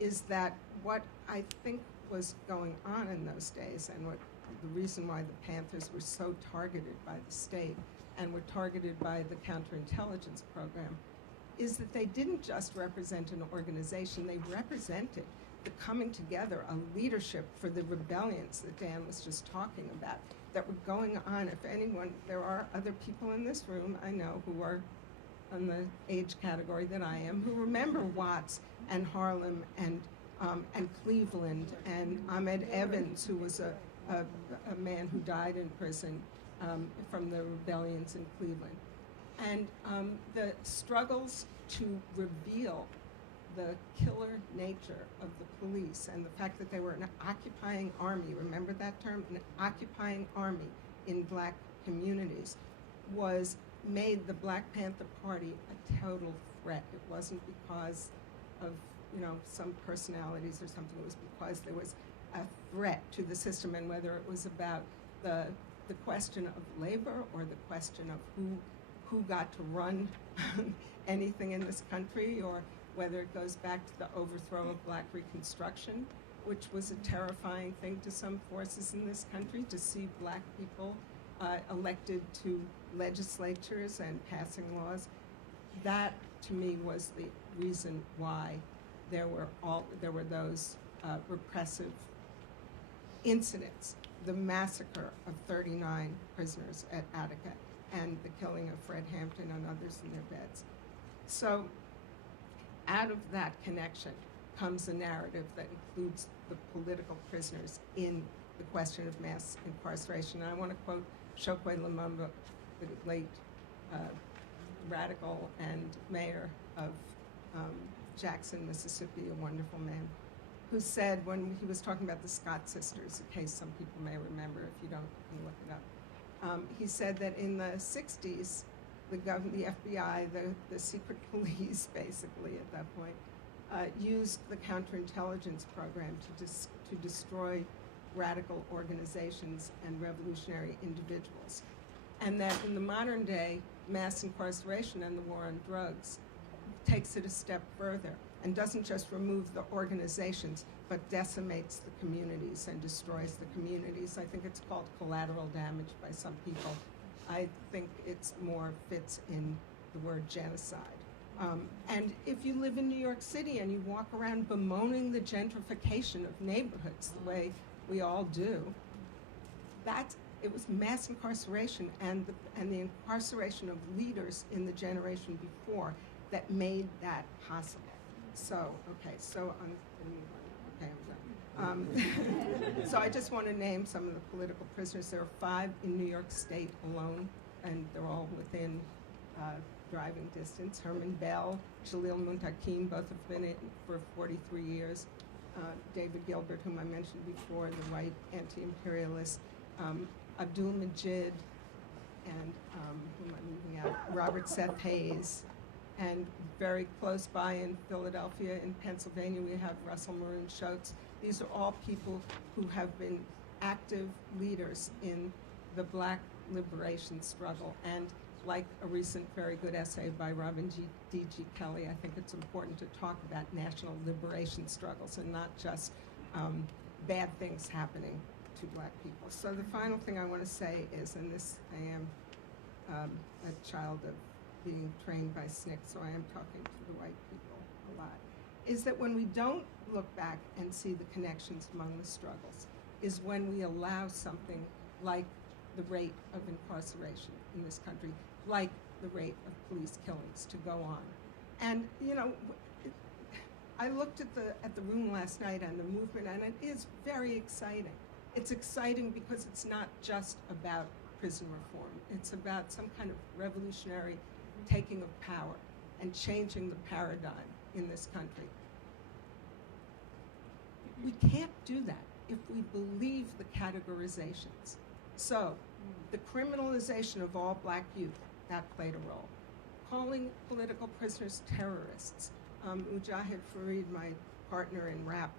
is that what I think was going on in those days, and what the reason why the Panthers were so targeted by the state and were targeted by the counterintelligence program, is that they didn't just represent an organization, they represented the coming together, a leadership for the rebellions that Dan was just talking about, that were going on. If anyone, there are other people in this room, I know, who are on the age category that I am, who remember Watts and Harlem and Cleveland and Ahmed Evans, who was a man who died in prison from the rebellions in Cleveland. And the struggles to reveal the killer nature of the police and the fact that they were an occupying army, remember that term? An occupying army in Black communities made the Black Panther Party a total threat. It wasn't because of, some personalities or something. It was because there was a threat to the system, and whether it was about the question of labor or the question of who got to run anything in this country, or whether it goes back to the overthrow of Black Reconstruction, which was a terrifying thing to some forces in this country, to see Black people elected to legislatures and passing laws. That, to me, was the reason why there were those repressive incidents, the massacre of 39 prisoners at Attica and the killing of Fred Hampton and others in their beds. So out of that connection comes a narrative that includes the political prisoners in the question of mass incarceration. And I want to quote Chokwe Lumumba, the late radical and mayor of Jackson, Mississippi, a wonderful man, who said when he was talking about the Scott sisters, a case some people may remember, if you don't, you can look it up. He said that in the 60s, the FBI, the secret police, basically at that point, used the counterintelligence program to destroy radical organizations and revolutionary individuals. And that in the modern day, mass incarceration and the war on drugs takes it a step further and doesn't just remove the organizations, but decimates the communities and destroys the communities. I think it's called collateral damage by some people. I think it's more fits in the word genocide. And if you live in New York City and you walk around bemoaning the gentrification of neighborhoods the way we all do, it was mass incarceration and the incarceration of leaders in the generation before that made that possible. So, okay, so I'm done. So I just want to name some of the political prisoners. There are 5 in New York State alone, and they're all within driving distance. Herman Bell, Jalil Muntakim, both have been in for 43 years. David Gilbert, whom I mentioned before, the white anti-imperialist. Abdul Majid, and who am I leaving out? Robert Seth Hayes. And very close by in Philadelphia, in Pennsylvania, we have Russell Maroon Shoatz. These are all people who have been active leaders in the Black liberation struggle. And like a recent very good essay by Robin D.G. Kelly, I think it's important to talk about national liberation struggles and not just bad things happening to Black people. So the final thing I want to say is, and this, I am a child of being trained by SNCC, so I am talking to the white people a lot, is that when we don't look back and see the connections among the struggles, is when we allow something like the rate of incarceration in this country, like the rate of police killings to go on. And, you know, I looked at the room last night and the movement, and it is very exciting. It's exciting because it's not just about prison reform. It's about some kind of revolutionary taking of power and changing the paradigm in this country. We can't do that if we believe the categorizations. So, the criminalization of all Black youth, that played a role. Calling political prisoners terrorists. Mujahid Farid, my partner in rap,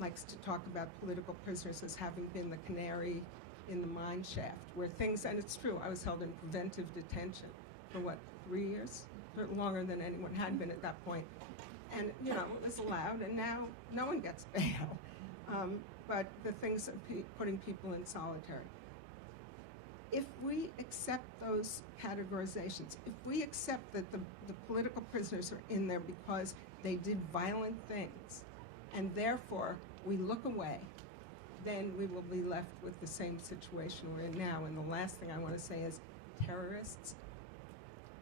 likes to talk about political prisoners as having been the canary in the mine shaft, where things, and it's true, I was held in preventive detention for what, 3 years? For longer than anyone had been at that point. And, you know, it was allowed, and now no one gets bail. But the things of putting people in solitary. If we accept those categorizations, if we accept that the political prisoners are in there because they did violent things, and therefore we look away, then we will be left with the same situation we're in now. And the last thing I want to say is, terrorists,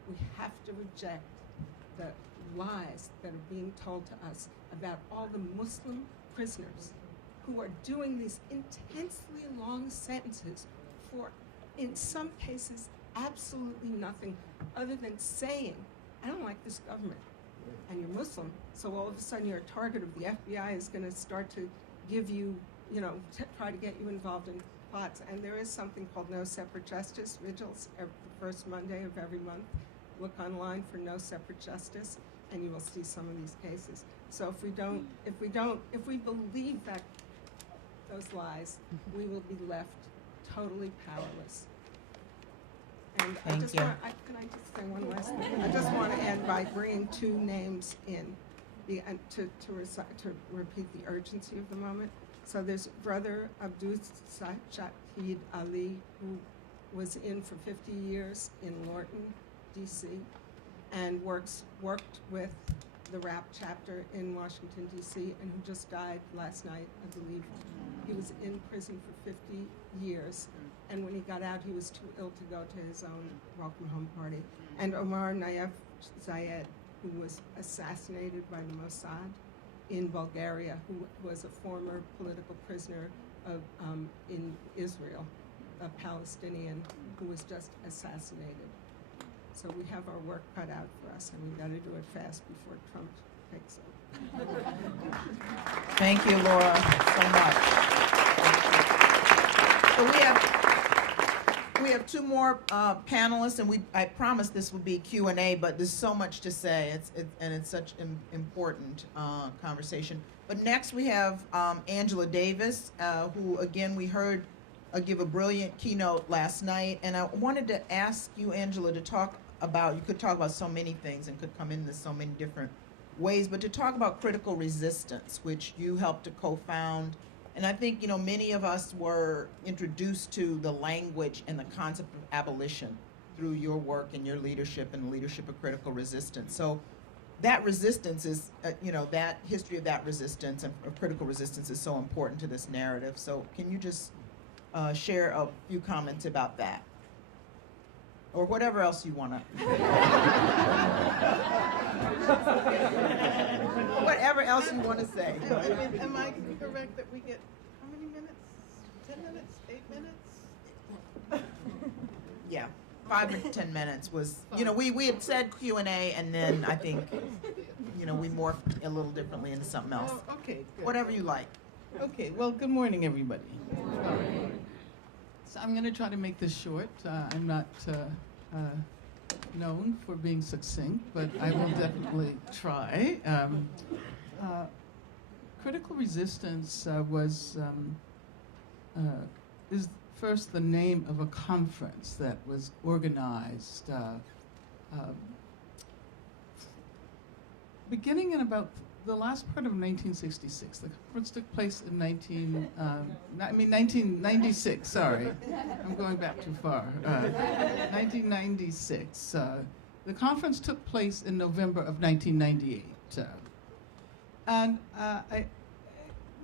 we have to reject the lies that are being told to us about all the Muslim prisoners who are doing these intensely long sentences for, in some cases, absolutely nothing other than saying, I don't like this government, and you're Muslim, so all of a sudden you're a target of the FBI is going to start to give you, try to get you involved in plots. And there is something called No Separate Justice vigils the first Monday of every month. Look online for No Separate Justice, and you will see some of these cases. So if we believe that those lies, we will be left totally powerless. And Thank you. can I just say one last thing? I just want to end by bringing 2 names in. to repeat the urgency of the moment. So there's Brother Abdul Shahid Ali, who was in for 50 years in Lorton, D.C., and worked with the RAP chapter in Washington, D.C., and who just died last night, I believe. He was in prison for 50 years, and when he got out, he was too ill to go to his own welcome home party. And Omar Nayef Zayed, who was assassinated by the Mossad in Bulgaria, who was a former political prisoner of, in Israel, a Palestinian who was just assassinated. So we have our work cut out for us, and we've got to do it fast before Trump takes over. Thank you, Laura, so much. So we have two more panelists, and I promised this would be Q&A, but there's so much to say, and it's such an important conversation. But next we have Angela Davis, who again we heard give a brilliant keynote last night, and I wanted to ask you, Angela, to talk about, you could talk about so many things and could come into so many different ways, but to talk about critical resistance, which you helped to co-found. And I think, many of us were introduced to the language and the concept of abolition through your work and your leadership and the leadership of critical resistance. So that resistance is, that history of that resistance and of critical resistance is so important to this narrative. So can you just share a few comments about that? Or whatever else you want to. Whatever else you want to say. Am I correct that we get how many minutes? 10 minutes? 8 minutes? Yeah, 5 to 10 minutes was, we had said Q&A, and then I think, we morphed a little differently into something else. Oh, okay, good. Whatever you like. Okay, well, good morning, everybody. So I'm going to try to make this short. I'm not known for being succinct, but I will definitely try. Critical resistance is first the name of a conference that was organized beginning in about the last part of 1966. The conference took place in 1996, sorry. I'm going back too far. 1996. The conference took place in November of 1998. And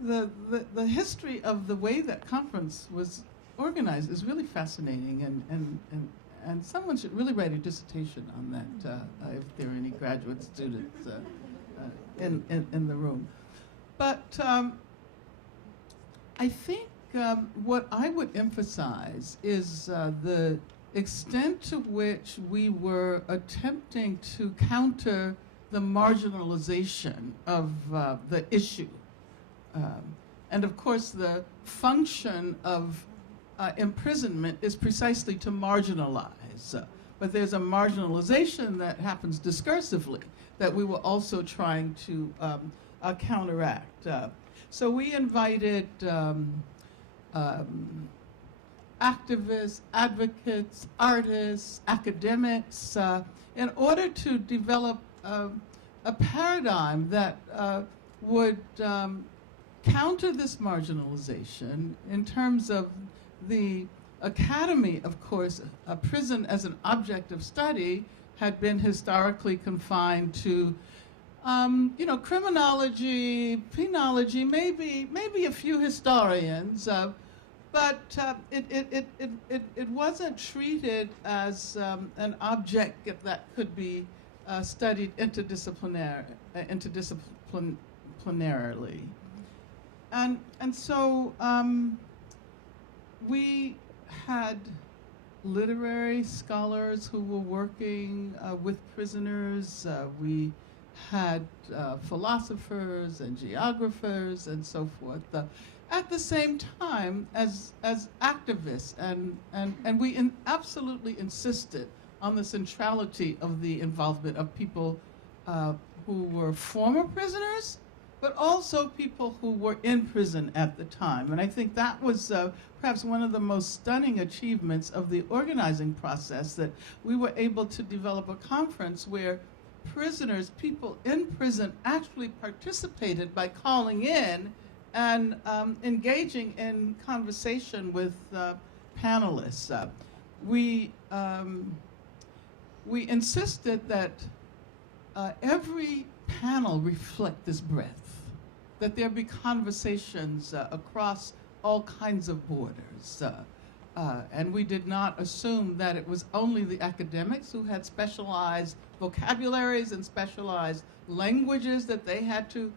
the history of the way that conference was organized is really fascinating, and someone should really write a dissertation on that if there are any graduate students in the room. But I think what I would emphasize is the extent to which we were attempting to counter the marginalization of the issue. And of course, the function of imprisonment is precisely to marginalize. But there's a marginalization that happens discursively that we were also trying to counteract. So we invited activists, advocates, artists, academics, in order to develop a paradigm that would counter this marginalization in terms of the academy. Of course, a prison as an object of study had been historically confined to, criminology, penology, maybe a few historians, but it wasn't treated as an object that could be studied interdisciplinarily. And so we had literary scholars who were working with prisoners. We had philosophers and geographers and so forth. At the same time as activists, and we absolutely insisted on the centrality of the involvement of people who were former prisoners, but also people who were in prison at the time. And I think that was perhaps one of the most stunning achievements of the organizing process, that we were able to develop a conference where prisoners, people in prison, actually participated by calling in and engaging in conversation with panelists. We insisted that every panel reflect this breadth, that there be conversations across all kinds of borders. And we did not assume that it was only the academics who had specialized vocabularies and specialized languages that they had to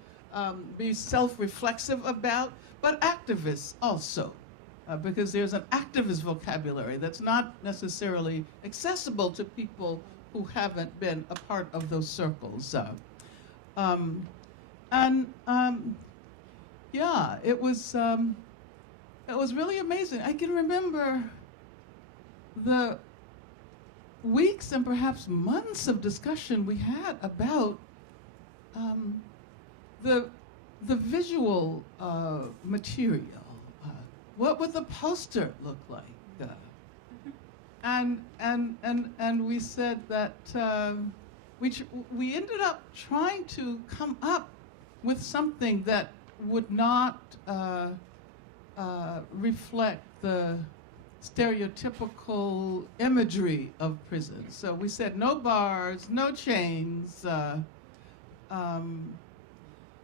be self-reflexive about, but activists also, because there's an activist vocabulary that's not necessarily accessible to people who haven't been a part of those circles. Yeah, it was really amazing. I can remember the weeks and perhaps months of discussion we had about the visual material. What would the poster look like? And we said that we ended up trying to come up with something that would not reflect the stereotypical imagery of prison. So we said no bars, no chains.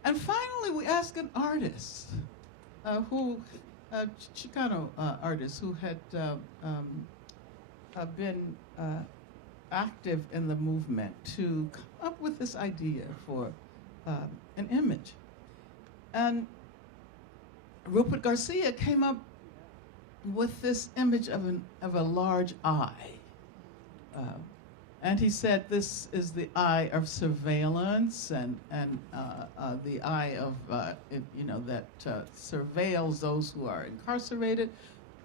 And finally we asked an artist, Chicano artist who had been active in the movement, to come up with this idea for an image. And Rupert Garcia came up with this image of a large eye. And he said this is the eye of surveillance and the eye of, that surveils those who are incarcerated.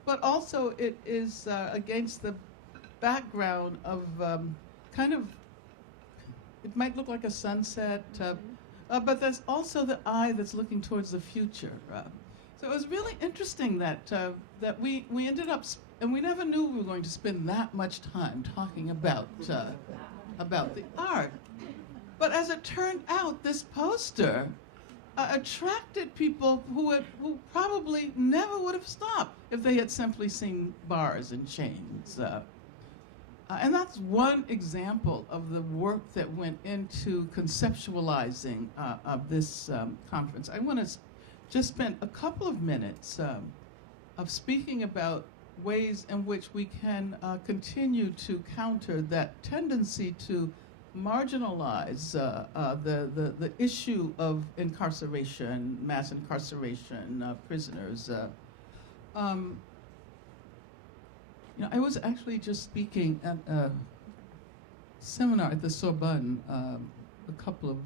But also it is against the background of it might look like a sunset, but there's also the eye that's looking towards the future. So it was really interesting that we ended up, and we never knew we were going to spend that much time talking about the art. But as it turned out, this poster attracted people who probably never would have stopped if they had simply seen bars and chains. And that's one example of the work that went into conceptualizing of this conference. I want to just spend a couple of minutes of speaking about ways in which we can continue to counter that tendency to marginalize the issue of incarceration, mass incarceration, prisoners. I was actually just speaking at a seminar at the Sorbonne a couple of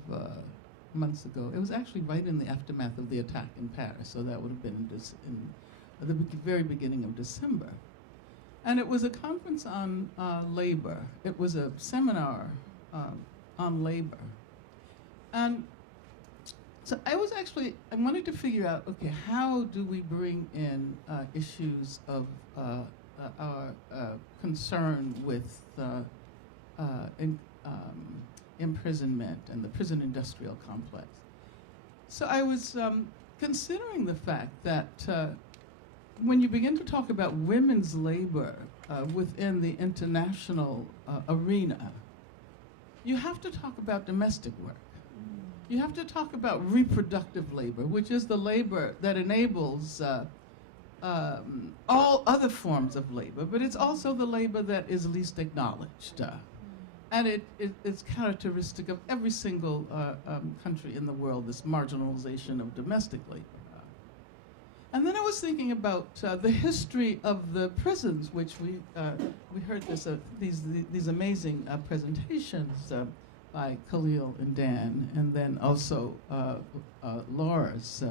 months ago. It was actually right in the aftermath of the attack in Paris, so that would have been in the very beginning of December. And it was a conference on labor. It was a seminar on labor. And so I wanted to figure out, okay, how do we bring in issues of our concern with imprisonment and the prison industrial complex. So I was considering the fact that when you begin to talk about women's labor within the international arena, you have to talk about domestic work. You have to talk about reproductive labor, which is the labor that enables all other forms of labor, but it's also the labor that is least acknowledged. And it's characteristic of every single country in the world, this marginalization of domestic labor. And then I was thinking about the history of the prisons, which we heard these amazing presentations by Khalil and Dan, and then also Laura's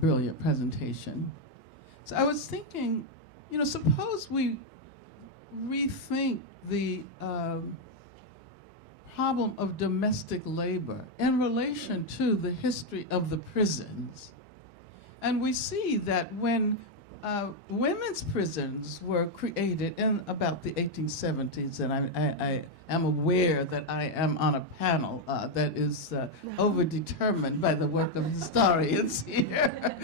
brilliant presentation. So I was thinking, suppose we rethink the problem of domestic labor in relation to the history of the prisons. And we see that when women's prisons were created in about the 1870s, and I am aware that I am on a panel that is overdetermined by the work of historians here.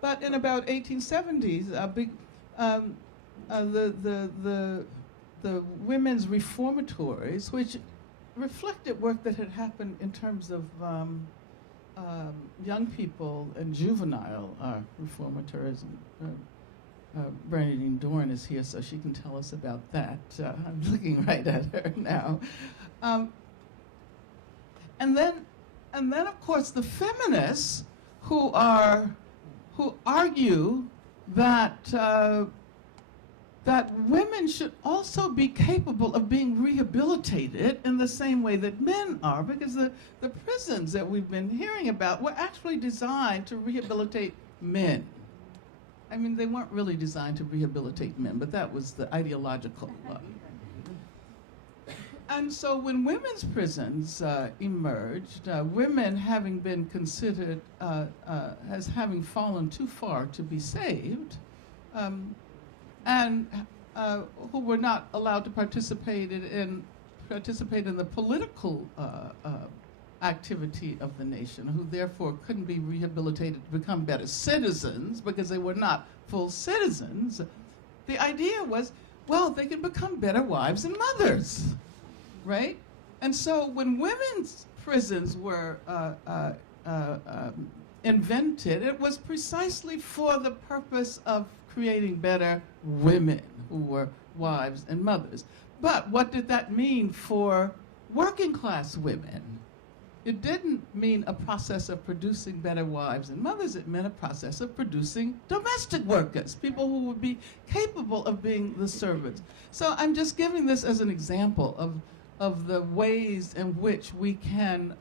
But in about 1870s, the women's reformatories, which reflected work that had happened in terms of young people and juvenile reformatories. Bernadine Dorn is here, so she can tell us about that. I'm looking right at her now. And then, of course, the feminists who argue that that women should also be capable of being rehabilitated in the same way that men are, because the prisons that we've been hearing about were actually designed to rehabilitate men. I mean, they weren't really designed to rehabilitate men, but that was the ideological. And so when women's prisons emerged, women having been considered as having fallen too far to be saved, and who were not allowed to participate in the political activity of the nation, who therefore couldn't be rehabilitated to become better citizens because they were not full citizens. The idea was, well, they could become better wives and mothers, right? And so when women's prisons were invented, it was precisely for the purpose of creating better women who were wives and mothers. But what did that mean for working class women? It didn't mean a process of producing better wives and mothers. It meant a process of producing domestic workers, people who would be capable of being the servants. So I'm just giving this as an example of the ways in which we can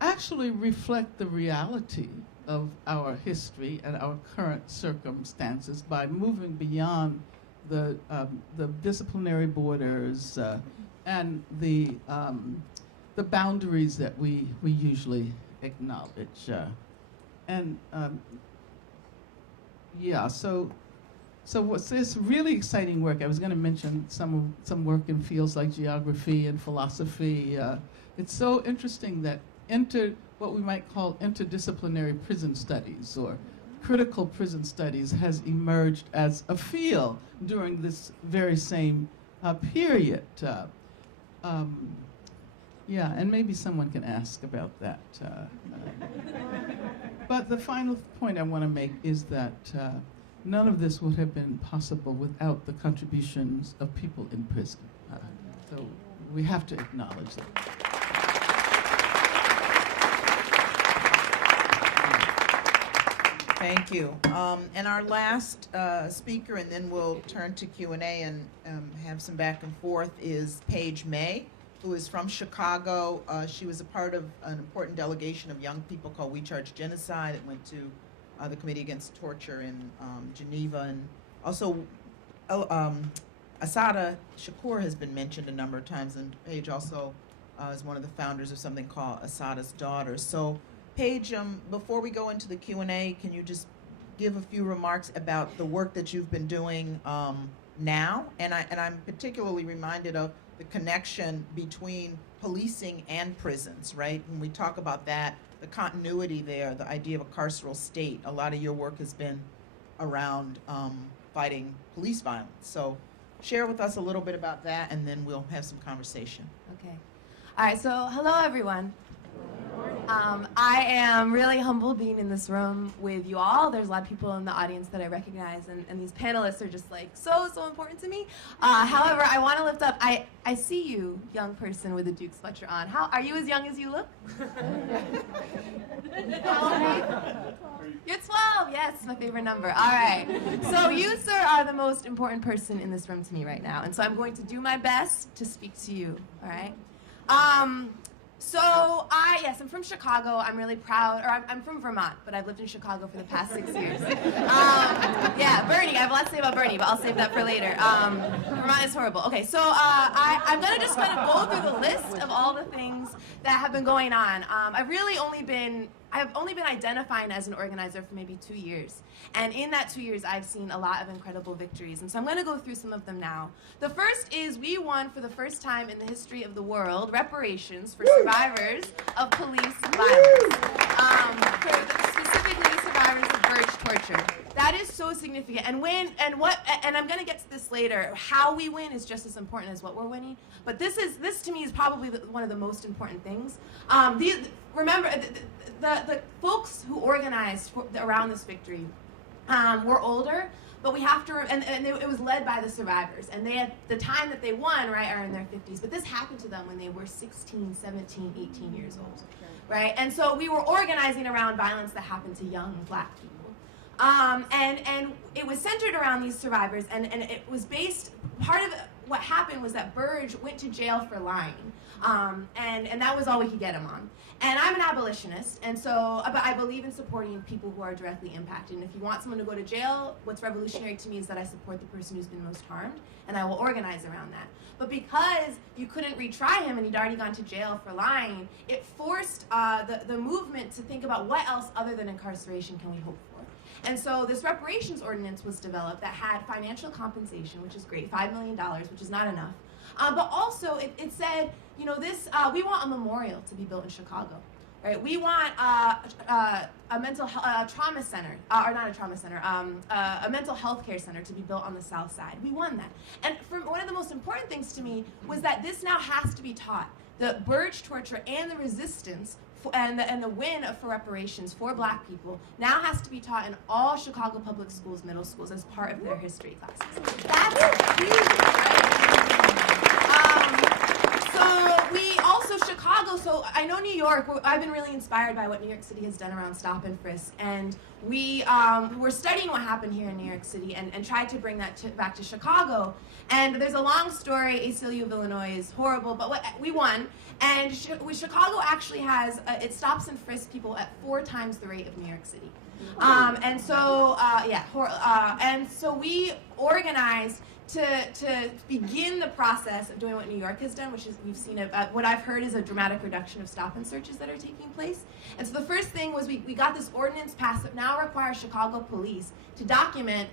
actually reflect the reality of our history and our current circumstances by moving beyond the disciplinary borders and the boundaries that we usually acknowledge. So what's this really exciting work? I was going to mention some work in fields like geography and philosophy. It's so interesting that what we might call interdisciplinary prison studies or critical prison studies has emerged as a field during this very same period. Yeah, and maybe someone can ask about that. But the final point I want to make is that none of this would have been possible without the contributions of people in prison. So we have to acknowledge that. Thank you. And our last speaker, and then we'll turn to Q&A and have some back and forth, is Paige May, who is from Chicago. She was a part of an important delegation of young people called We Charge Genocide. It went to the Committee Against Torture in Geneva. And also, Assata Shakur has been mentioned a number of times, and Paige also is one of the founders of something called Assata's Daughters. So, Paige, before we go into the Q&A, can you just give a few remarks about the work that you've been doing now? And I'm particularly reminded of the connection between policing and prisons, right? When we talk about that, the continuity there, the idea of a carceral state, a lot of your work has been around fighting police violence. So share with us a little bit about that, and then we'll have some conversation. Okay. All right, so hello, everyone. I am really humbled being in this room with you all. There's a lot of people in the audience that I recognize, and these panelists are just like so important to me. However, I want to lift up, I see you, young person with a Duke sweatshirt on. Are you as young as you look? How old are you? You're 12, yes, my favorite number. All right. So you, sir, are the most important person in this room to me right now, and so I'm going to do my best to speak to you, all right? Yes, I'm from Chicago. I'm really proud, or I'm from Vermont, but I've lived in Chicago for the past 6 years. Yeah, Bernie, I have a lot to say about Bernie, but I'll save that for later. Vermont is horrible. Okay, so I'm gonna just kind of go through the list of all the things that have been going on. I've really only been I've only been identifying as an organizer for maybe 2 years. And in that 2 years, I've seen a lot of incredible victories. And so I'm going to go through some of them now. The first is we won for the first time in the history of the world reparations for survivors of police violence. Specifically survivors of Burge torture. That is so significant. And I'm going to get to this later. How we win is just as important as what we're winning. But this to me is probably one of the most important things. Remember, the folks who organized around this victory were older, but we have to, and it was led by the survivors. And they at the time that they won, right, are in their 50s. But this happened to them when they were 16, 17, 18 years old, right? And so we were organizing around violence that happened to young black people. And it was centered around these survivors, and it was based, part of what happened was that Burge went to jail for lying. And that was all we could get him on. And I'm an abolitionist, and so but I believe in supporting people who are directly impacted. And if you want someone to go to jail, what's revolutionary to me is that I support the person who's been most harmed, and I will organize around that. But because you couldn't retry him and he'd already gone to jail for lying, it forced the movement to think about what else other than incarceration can we hope for. And so this reparations ordinance was developed that had financial compensation, which is great, $5 million, which is not enough. But also it said, you know, we want a memorial to be built in Chicago, right? We want a mental trauma center, or not a trauma center, a mental health care center to be built on the South Side. We won that. And one of the most important things to me was that this now has to be taught. The Burge torture and the resistance and the win for reparations for black people now has to be taught in all Chicago public schools, middle schools, as part of their history classes. That's huge. Chicago, so I know New York, I've been really inspired by what New York City has done around stop and frisk, and we were studying what happened here in New York City and tried to bring that back to Chicago. And there's a long story. ACLU of Illinois is horrible, but we won. And Chicago actually has, it stops and frisks people at 4 times the rate of New York City. And so we organized to begin the process of doing what New York has done, which is we've seen what I've heard is a dramatic reduction of stop and searches that are taking place. And so the first thing was we got this ordinance passed that now requires Chicago police to document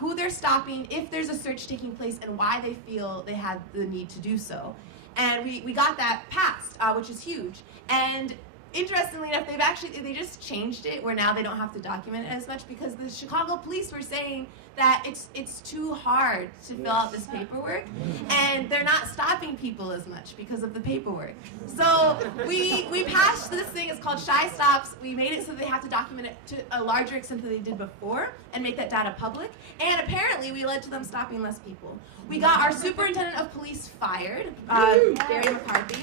who they're stopping, if there's a search taking place, and why they feel they had the need to do so. And we got that passed, which is huge. And interestingly enough, they just changed it where now they don't have to document it as much because the Chicago police were saying that it's too hard to fill out this paperwork, and they're not stopping people as much because of the paperwork. So we passed this thing, it's called Shy Stops. We made it so they have to document it to a larger extent than they did before and make that data public, and apparently we led to them stopping less people. We got our superintendent of police fired, Barry McCarthy,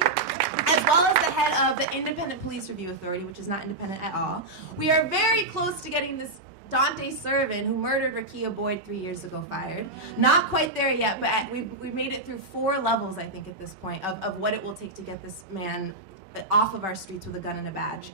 as well as the head of the Independent Police Review Authority, which is not independent at all. We are very close to getting this Dante Servin, who murdered Rakia Boyd 3 years ago, fired. Not quite there yet, but we've made it through 4 levels, I think, at this point, of what it will take to get this man off of our streets with a gun and a badge.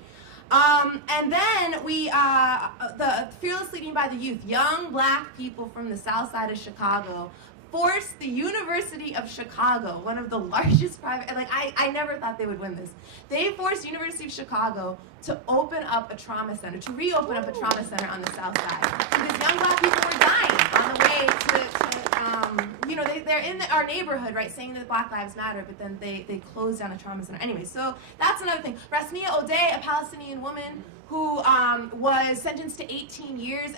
And then the Fearless Leading by the Youth, young black people from the south side of Chicago, forced the University of Chicago, one of the largest private, I never thought they would win this. They forced University of Chicago to open up a trauma center, to reopen up a trauma center on the south side. Because young black people were dying on the way they're in our neighborhood, right, saying that Black Lives Matter, but then they closed down a trauma center. Anyway, so that's another thing. Rasmia O'Day, a Palestinian woman who was sentenced to 18 years,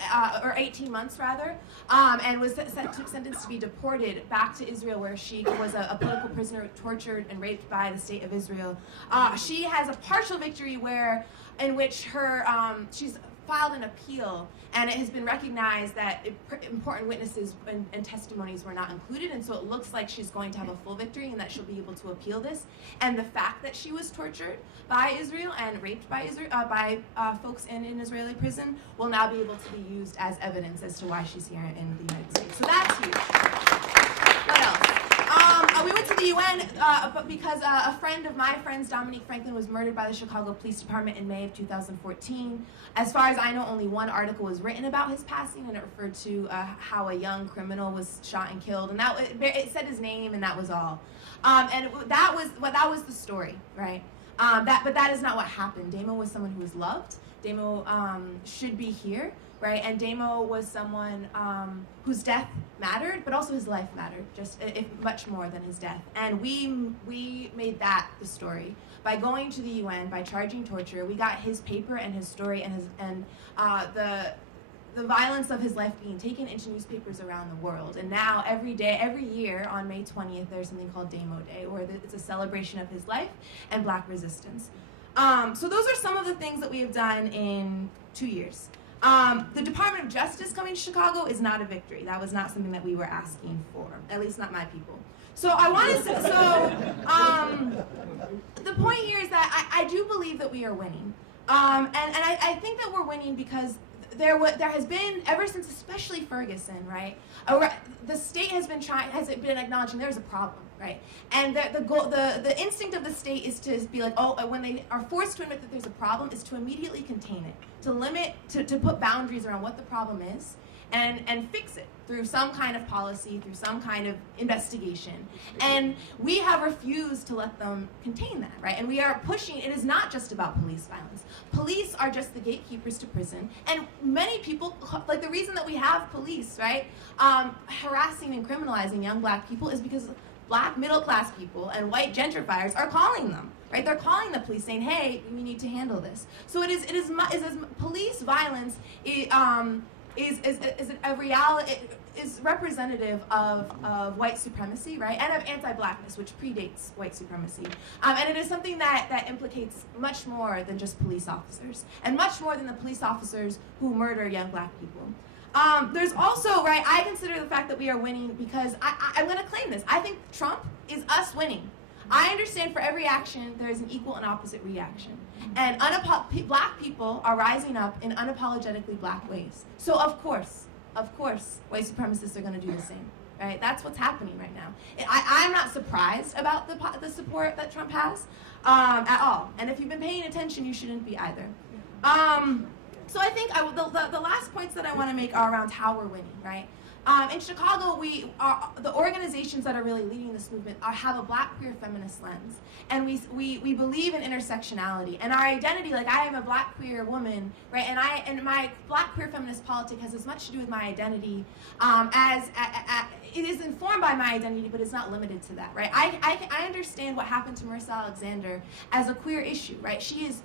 or 18 months rather, and was sentenced to be deported back to Israel, where she was a political prisoner, tortured and raped by the state of Israel. She has a partial victory in which she's filed an appeal, and it has been recognized that important witnesses and testimonies were not included, and so it looks like she's going to have a full victory and that she'll be able to appeal this. And the fact that she was tortured by Israel and raped by folks in an Israeli prison will now be able to be used as evidence as to why she's here in the United States. So that's huge. What else? We went to the UN because a friend of my friend's, Dominique Franklin, was murdered by the Chicago Police Department in May of 2014. As far as I know, only one article was written about his passing, and it referred to how a young criminal was shot and killed, and it said his name, and that was all. And that was the story, right? But that is not what happened. Damo was someone who was loved. Damo should be here, right? And Damo was someone whose death mattered, but also his life mattered, just if much more than his death. And we made that the story by going to the UN, by charging torture. We got his paper and his story and the violence of his life being taken into newspapers around the world. And now every year on May 20th, there's something called Damo Day, where it's a celebration of his life and Black resistance. So those are some of the things that we have done in 2 years. The Department of Justice coming to Chicago is not a victory. That was not something that we were asking for, at least not my people. So I want to say, the point here is that I do believe that we are winning. And I think that we're winning because there has been, ever since especially Ferguson, right? The state has been acknowledging there's a problem, right? And the instinct of the state is to be like, when they are forced to admit that there's a problem, is to immediately contain it, to limit, to put boundaries around what the problem is, and fix it through some kind of policy, through some kind of investigation. And we have refused to let them contain that, right? And we are pushing, it is not just about police violence. Police are just the gatekeepers to prison. And many people, like the reason that we have police, right, harassing and criminalizing young Black people is because Black middle-class people and white gentrifiers are calling them, right? They're calling the police saying, hey, we need to handle this. So police violence is a reality, is representative of white supremacy, right, and of anti-Blackness, which predates white supremacy. And it is something that implicates much more than just police officers, and much more than the police officers who murder young Black people. There's also, right, I consider the fact that we are winning because I'm going to claim this. I think Trump is us winning. I understand for every action, there is an equal and opposite reaction. And Black people are rising up in unapologetically Black ways. So of course, white supremacists are going to do the same, right? That's what's happening right now. I'm not surprised about the support that Trump has at all. And if you've been paying attention, you shouldn't be either. So I think the last points that I want to make are around how we're winning, right? In Chicago, the organizations that are really leading this movement have a Black queer feminist lens, and we believe in intersectionality. And our identity, like I am a Black queer woman, right? And my Black queer feminist politic has as much to do with my identity as it is informed by my identity, but it's not limited to that, right? I understand what happened to Marissa Alexander as a queer issue, right? She's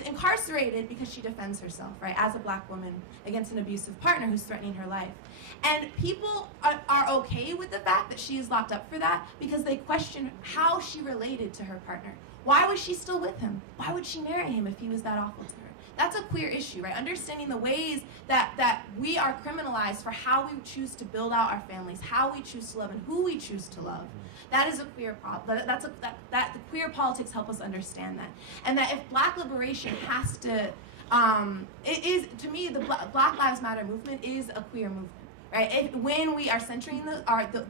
incarcerated because she defends herself, right, as a Black woman against an abusive partner who's threatening her life. And people are okay with the fact that she is locked up for that because they question how she related to her partner. Why was she still with him? Why would she marry him if he was that awful to her? That's a queer issue, right? Understanding the ways that we are criminalized for how we choose to build out our families, how we choose to love, and who we choose to love. That is a queer problem. The queer politics help us understand that. And that if Black liberation has to, to me, the Black Lives Matter movement is a queer movement. Right? When we are centering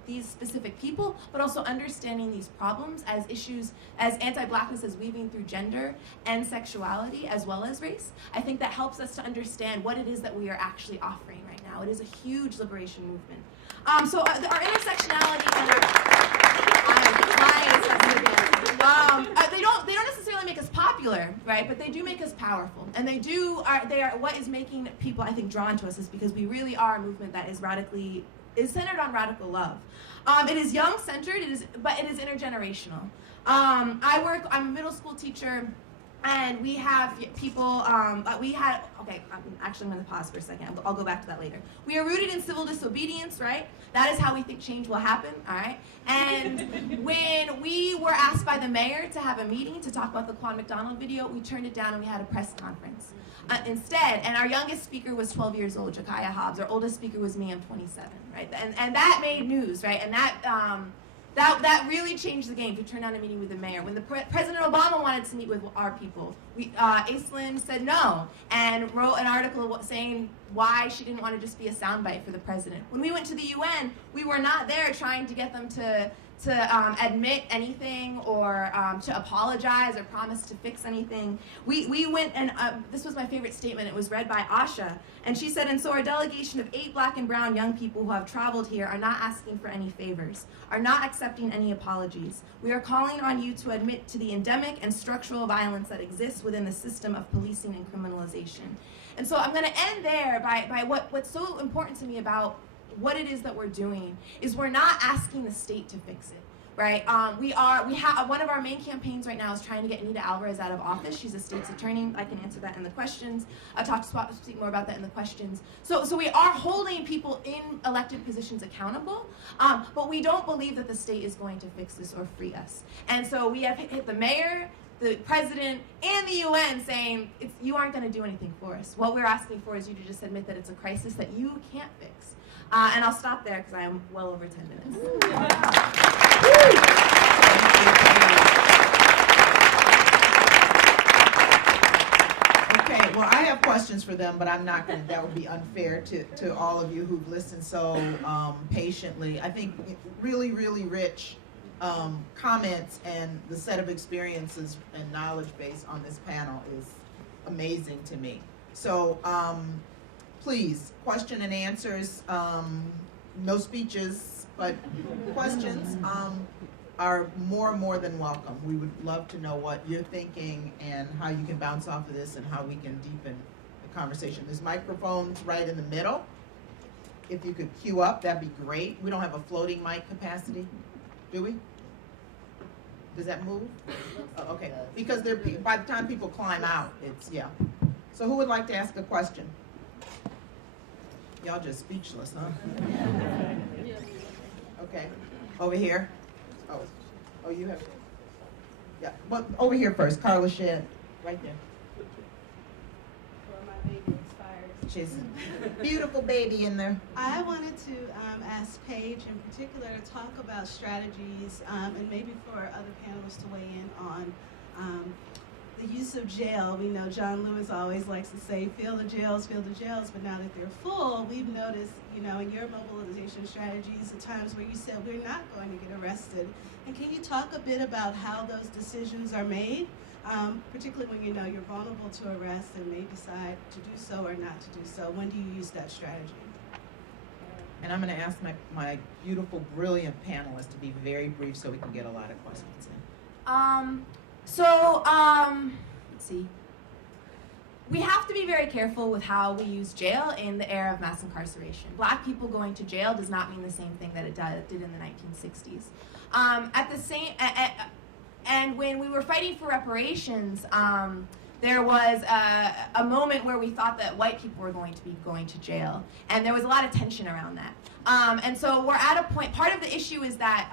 these specific people, but also understanding these problems as issues, as anti-Blackness is weaving through gender and sexuality as well as race, I think that helps us to understand what it is that we are actually offering right now. It is a huge liberation movement. So our intersectionality and they don't necessarily make us popular, right? But they do make us powerful, and they are what is making people, I think, drawn to us is because we really are a movement that is centered on radical love. It is young-centered, but it is intergenerational. I'm a middle school teacher. And we have people, I'm going to pause for a second. I'll go back to that later. We are rooted in civil disobedience, right? That is how we think change will happen, all right? And when we were asked by the mayor to have a meeting to talk about the Quan McDonald video, we turned it down and we had a press conference instead. And our youngest speaker was 12 years old, Jakaya Hobbs. Our oldest speaker was me, I'm 27, right? And that made news, right? And that really changed the game to turn down a meeting with the mayor. When President Obama wanted to meet with our people, Aislinn said no and wrote an article saying why she didn't want to just be a soundbite for the president. When we went to the UN, we were not there trying to get them to admit anything or to apologize or promise to fix anything. We went and this was my favorite statement. It was read by Asha, and she said, "And so our delegation of 8 Black and brown young people who have traveled here are not asking for any favors, are not accepting any apologies. We are calling on you to admit to the endemic and structural violence that exists within the system of policing and criminalization." And so I'm going to end there by what's so important to me about what it is that we're doing is we're not asking the state to fix it, right? We have one of our main campaigns right now is trying to get Anita Alvarez out of office. She's a state's attorney. I can answer that in the questions. I'll speak more about that in the questions. So we are holding people in elected positions accountable, but we don't believe that the state is going to fix this or free us. And so we have hit the mayor, the president, and the UN saying, you aren't going to do anything for us. What we're asking for is you to just admit that it's a crisis that you can't fix. And I'll stop there because I'm well over 10 minutes. Okay, well, I have questions for them, but I'm not going to, that would be unfair to all of you who've listened so patiently. I think really, really rich comments, and the set of experiences and knowledge base on this panel is amazing to me. So, please, question and answers, no speeches, but questions are more than welcome. We would love to know what you're thinking and how you can bounce off of this and how we can deepen the conversation. There's microphones right in the middle. If you could queue up, that'd be great. We don't have a floating mic capacity, do we? Does that move? Oh, okay, because by the time people climb out, it's, yeah. So who would like to ask a question? Y'all just speechless, huh? Okay, over here. Oh, you have, yeah, but over here first, Carla Shedd, right there. Well, my baby inspires. She's a beautiful baby in there. I wanted to ask Paige in particular to talk about strategies and maybe for other panelists to weigh in on the use of jail. We know John Lewis always likes to say, fill the jails, but now that they're full, we've noticed, in your mobilization strategies, the times where you said we're not going to get arrested. And can you talk a bit about how those decisions are made, particularly when you're vulnerable to arrest and may decide to do so or not to do so? When do you use that strategy? And I'm going to ask my beautiful, brilliant panelists to be very brief so we can get a lot of questions in. Let's see. We have to be very careful with how we use jail in the era of mass incarceration. Black people going to jail does not mean the same thing that it did in the 1960s. And when we were fighting for reparations, there was a moment where we thought that white people were going to be going to jail, and there was a lot of tension around that. And so we're at a point, part of the issue is that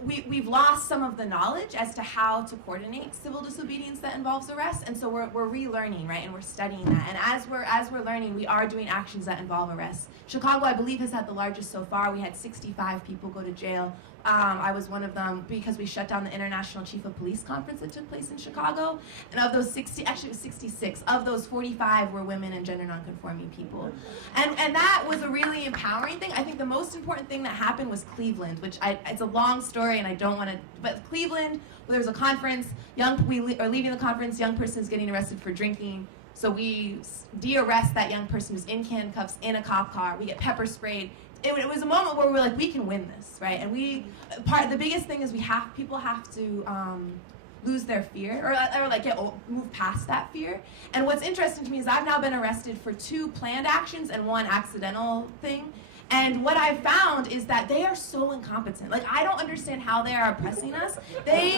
we've lost some of the knowledge as to how to coordinate civil disobedience that involves arrest, and so we're relearning, right, and we're studying that. And as we're learning, we are doing actions that involve arrests. Chicago, I believe, has had the largest so far. We had 65 people go to jail. I was one of them because we shut down the International Chief of Police Conference that took place in Chicago. And of those 60, actually it was 66, of those 45 were women and gender nonconforming people. And that was a really empowering thing. I think the most important thing that happened was Cleveland, which it's a long story and I don't want to, but Cleveland, there was a conference, we are leaving the conference, young person is getting arrested for drinking. So we de-arrest that young person who's in handcuffs in a cop car. We get pepper sprayed. It was a moment where we were like, we can win this, right? And the biggest thing is people have to lose their fear or like move past that fear. And what's interesting to me is I've now been arrested for 2 planned actions and 1 accidental thing. And what I found is that they are so incompetent. Like, I don't understand how they are oppressing us. If we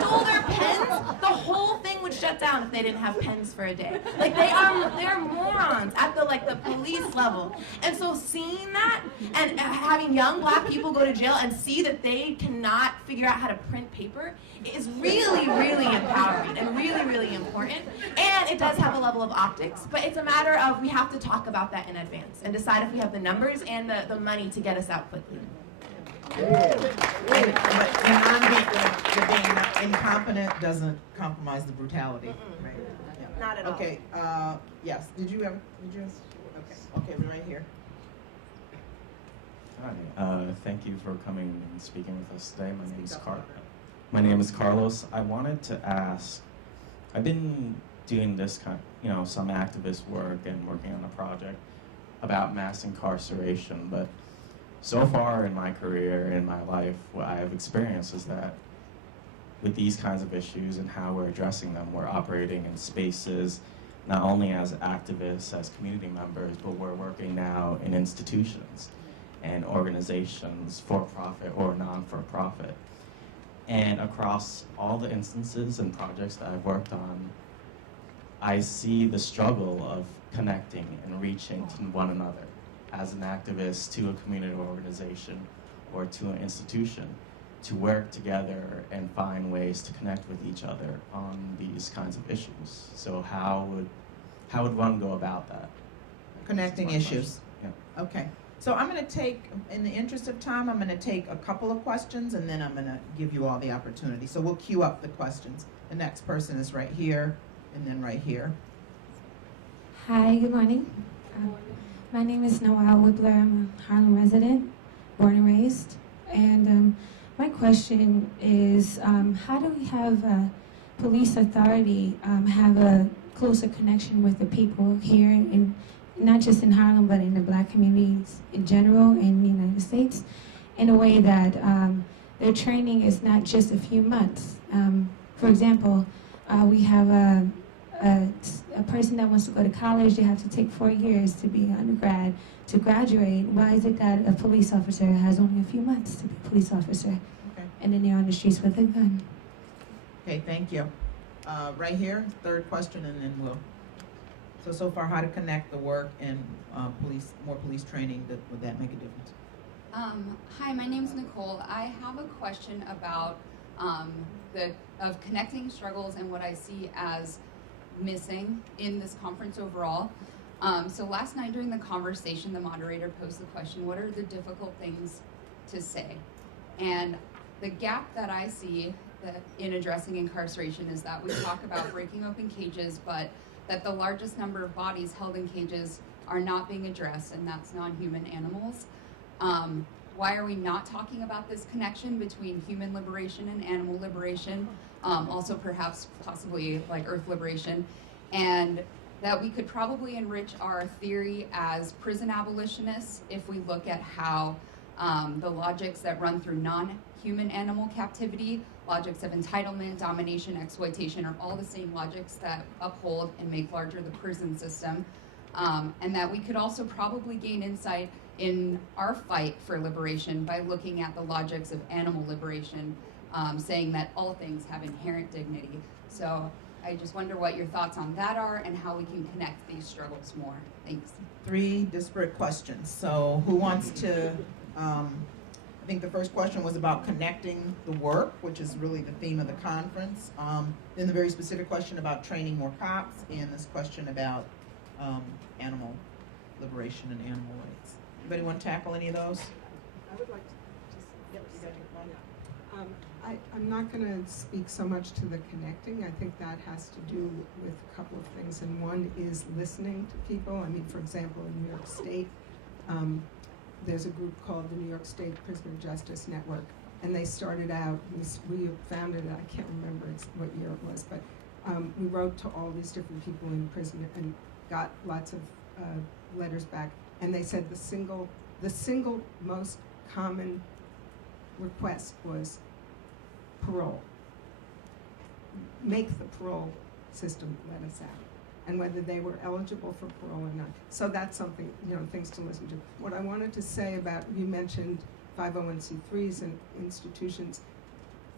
stole their pens, the whole thing would shut down if they didn't have pens for a day. Like, they're morons at the police level. And so seeing that and having young black people go to jail and see that they cannot figure out how to print paper is really, really empowering and really, really important. And it does have a level of optics, but it's a matter of we have to talk about that in advance and decide if we have the numbers and the money to get us out quickly. But being incompetent doesn't compromise the brutality, right? Yeah. Not at all. Okay. Yes. Did you ask? Okay. Right here. Hi, thank you for coming and speaking with us today. My name is Carlos. I wanted to ask, I've been doing this some activist work and working on a project about mass incarceration, but so far in my career, in my life, what I have experienced is that with these kinds of issues and how we're addressing them, we're operating in spaces not only as activists, as community members, but we're working now in institutions and organizations, for-profit or non-for-profit. And across all the instances and projects that I've worked on, I see the struggle of connecting and reaching to one another as an activist to a community organization or to an institution to work together and find ways to connect with each other on these kinds of issues. So how would one go about that? Connecting issues. Yeah. Okay. So I'm going to take, in the interest of time, I'm going to take a couple of questions and then I'm going to give you all the opportunity. So we'll queue up the questions. The next person is right here and then right here. Hi, good morning. My name is Noelle Whibbler. I'm a Harlem resident, born and raised. And my question is, how do we have police authority have a closer connection with the people here, in, not just in Harlem, but in the Black communities in general in the United States, in a way that their training is not just a few months. For example, we have a person that wants to go to college, they have to take 4 years to be an undergrad, to graduate. Why is it that a police officer has only a few months to be a police officer? Okay. And then they're on the streets with a gun? Okay, thank you. Right here, third question, and then we'll. So far, how to connect the work and more police training, would that make a difference? Hi, my name's Nicole. I have a question about connecting struggles and what I see as missing in this conference overall. So last night during the conversation, the moderator posed the question, what are the difficult things to say? And the gap that I see in addressing incarceration is that we talk about breaking open cages, but that the largest number of bodies held in cages are not being addressed, and that's non-human animals. Why are we not talking about this connection between human liberation and animal liberation? Also perhaps possibly like earth liberation, and that we could probably enrich our theory as prison abolitionists if we look at how the logics that run through non-human animal captivity, logics of entitlement, domination, exploitation, are all the same logics that uphold and make larger the prison system. And that we could also probably gain insight in our fight for liberation by looking at the logics of animal liberation, saying that all things have inherent dignity. So I just wonder what your thoughts on that are and how we can connect these struggles more. Thanks. 3 disparate questions. So who wants to, I think the first question was about connecting the work, which is really the theme of the conference. Then the very specific question about training more cops, and this question about animal liberation and animal rights. Anybody want to tackle any of those? I would like to just, yep, you got your mic. I'm not going to speak so much to the connecting. I think that has to do with a couple of things, and one is listening to people. I mean, for example, in New York State, there's a group called the New York State Prisoner Justice Network, and they started out, we founded it, I can't remember what year it was, but we wrote to all these different people in prison and got lots of letters back, and they said the single most common request was parole. Make the parole system let us out, and whether they were eligible for parole or not. So that's something, things to listen to. What I wanted to say about, you mentioned 501c3s and institutions.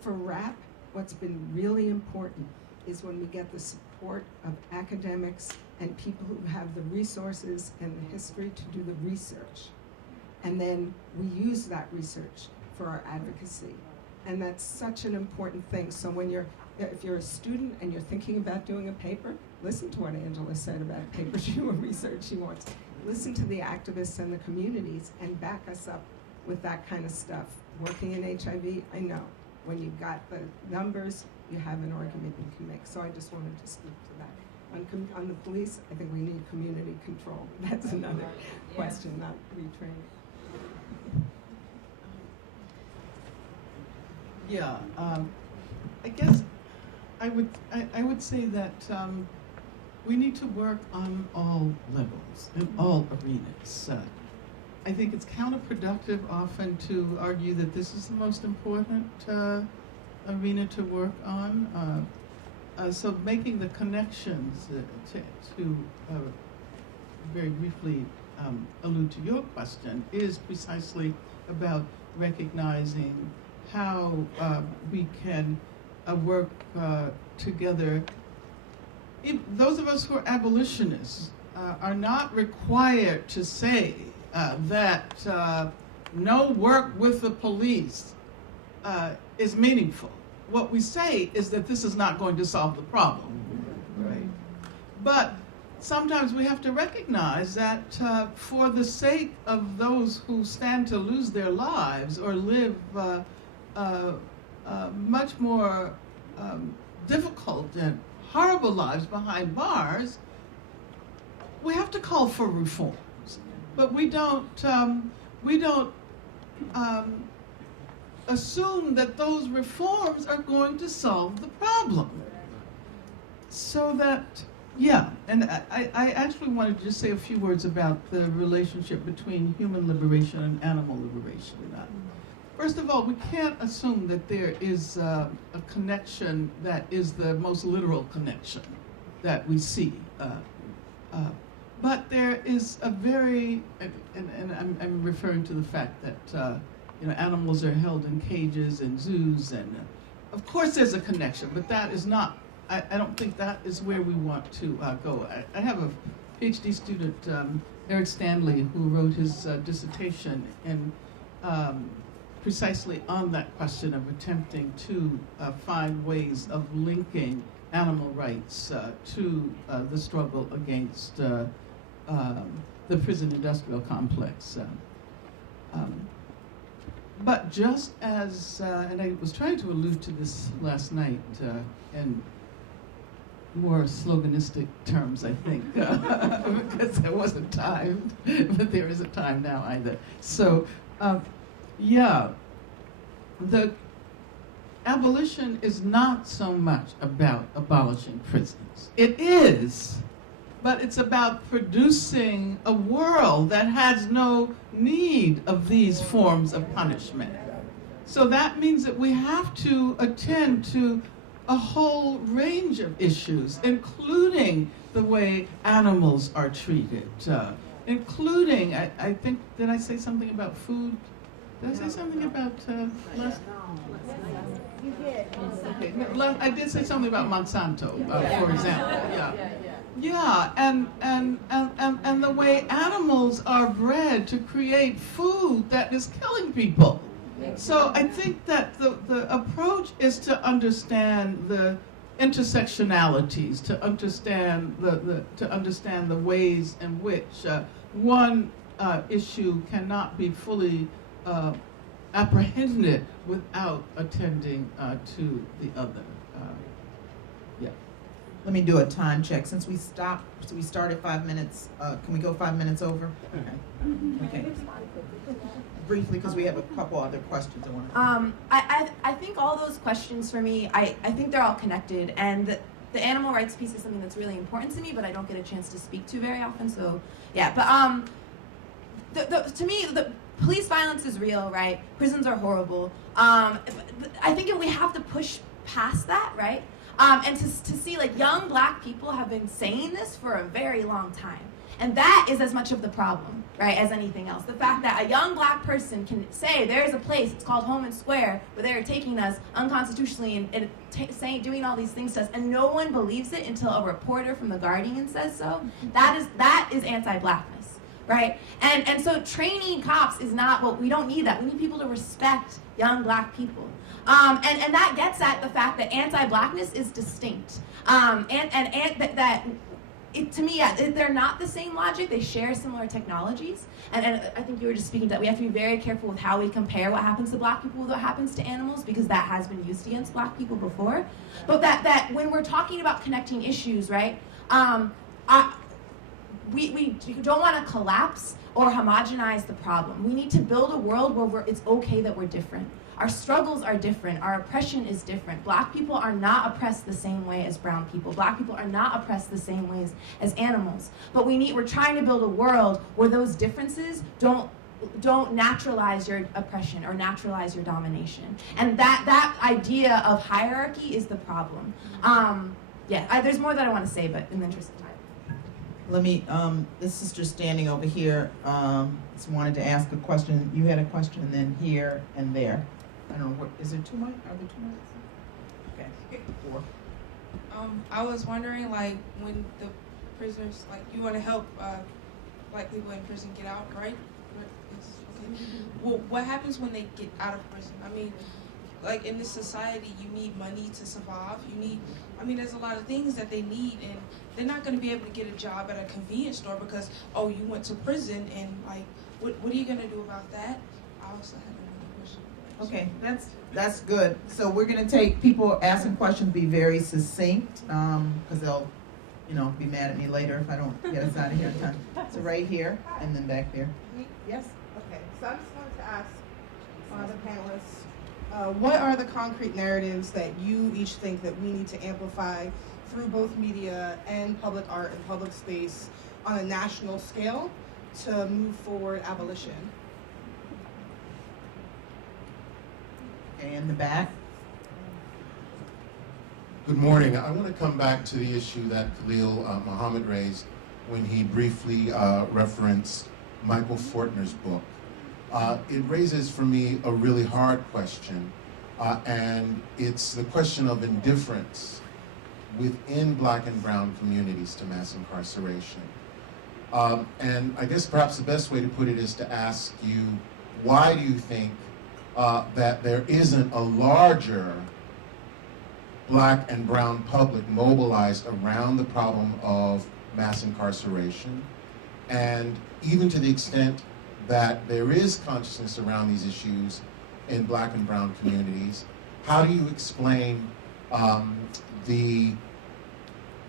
For RAP, what's been really important is when we get the support of academics and people who have the resources and the history to do the research. And then we use that research for our advocacy. And that's such an important thing. So if you're a student and you're thinking about doing a paper, listen to what Angela said about a paper she or research she wants. Listen to the activists and the communities and back us up with that kind of stuff. Working in HIV, I know. When you've got the numbers, you have an argument you can make. So I just wanted to speak to that. On the police, I think we need community control. That's another question, not retraining. Yeah, I guess I would say that we need to work on all levels, in all arenas. I think it's counterproductive often to argue that this is the most important arena to work on. So making the connections to very briefly allude to your question is precisely about recognizing how we can work together. Those of us who are abolitionists are not required to say that no work with the police is meaningful. What we say is that this is not going to solve the problem, right? But sometimes we have to recognize that for the sake of those who stand to lose their lives or live much more difficult and horrible lives behind bars, we have to call for reforms. But we don't assume that those reforms are going to solve the problem. So that, yeah, and I actually wanted to just say a few words about the relationship between human liberation and animal liberation. First of all, we can't assume that there is a connection that is the most literal connection that we see. But there is a very, and I'm referring to the fact that animals are held in cages and zoos, and of course there's a connection, but that is not, I don't think that is where we want to go. I have a PhD student, Eric Stanley, who wrote his dissertation in precisely on that question of attempting to find ways of linking animal rights to the struggle against the prison industrial complex. But just as, and I was trying to allude to this last night in more sloganistic terms, I think, because there wasn't time, but there isn't time now either. So, yeah, the abolition is not so much about abolishing prisons. It is, but it's about producing a world that has no need of these forms of punishment. So that means that we have to attend to a whole range of issues, including the way animals are treated, including, I think, did I say something about food? Did I say something about last? You did. Okay. No, I did say something about Monsanto, for example. Yeah, and the way animals are bred to create food that is killing people. So I think that the approach is to understand the intersectionalities, to understand the ways in which one issue cannot be fully apprehended without attending to the other. Yeah. Let me do a time check. Since we started 5 minutes, can we go 5 minutes over? Okay. Briefly, because we have a couple other questions I want to I think all those questions for me, I think they're all connected, and the animal rights piece is something that's really important to me, but I don't get a chance to speak to very often, so yeah. But to me, the police violence is real, right? Prisons are horrible. I think we have to push past that, right? And to see, like, young black people have been saying this for a very long time. And that is as much of the problem, right, as anything else. The fact that a young black person can say there's a place, it's called Home and Square, where they're taking us unconstitutionally and doing all these things to us, and no one believes it until a reporter from The Guardian says so. That is anti-blackness, right? And so training cops is not what, we don't need that. We need people to respect young black people. And that gets at the fact that anti-blackness is distinct. To me, they're not the same logic. They share similar technologies. And I think you were just speaking to that. We have to be very careful with how we compare what happens to black people with what happens to animals, because that has been used against black people before. But that when we're talking about connecting issues, right, we don't want to collapse or homogenize the problem. We need to build a world where it's okay that we're different. Our struggles are different. Our oppression is different. Black people are not oppressed the same way as brown people. Black people are not oppressed the same ways as animals. But we're trying to build a world where those differences don't naturalize your oppression or naturalize your domination. And that idea of hierarchy is the problem. There's more that I want to say, but in the interest of time. Let me, this sister standing over here, just wanted to ask a question. You had a question, and then here and there. I don't know, what, is there two mics? Are there two mics? Okay, 4. I was wondering, like, when the prisoners, like, you want to help Black people in prison get out, right? Okay. Well, what happens when they get out of prison? I mean, like, in this society, you need money to survive. There's a lot of things that they need, and they're not going to be able to get a job at a convenience store because, oh, you went to prison, and, like, what are you going to do about that? I also have another question. Okay, that's good. So we're going to take people asking questions, be very succinct, because they'll, be mad at me later if I don't get us out of here in time. So right here, and then back there. Yes? Okay, so I just wanted to ask the panelists, what are the concrete narratives that you each think that we need to amplify through both media and public art and public space on a national scale to move forward abolition? Okay, in the back. Good morning. I want to come back to the issue that Khalil Muhammad raised when he briefly referenced Michael Fortner's book. It raises for me a really hard question, and it's the question of indifference within Black and brown communities to mass incarceration. And I guess perhaps the best way to put it is to ask you, why do you think that there isn't a larger Black and brown public mobilized around the problem of mass incarceration? And even to the extent that there is consciousness around these issues in Black and brown communities, how do you explain the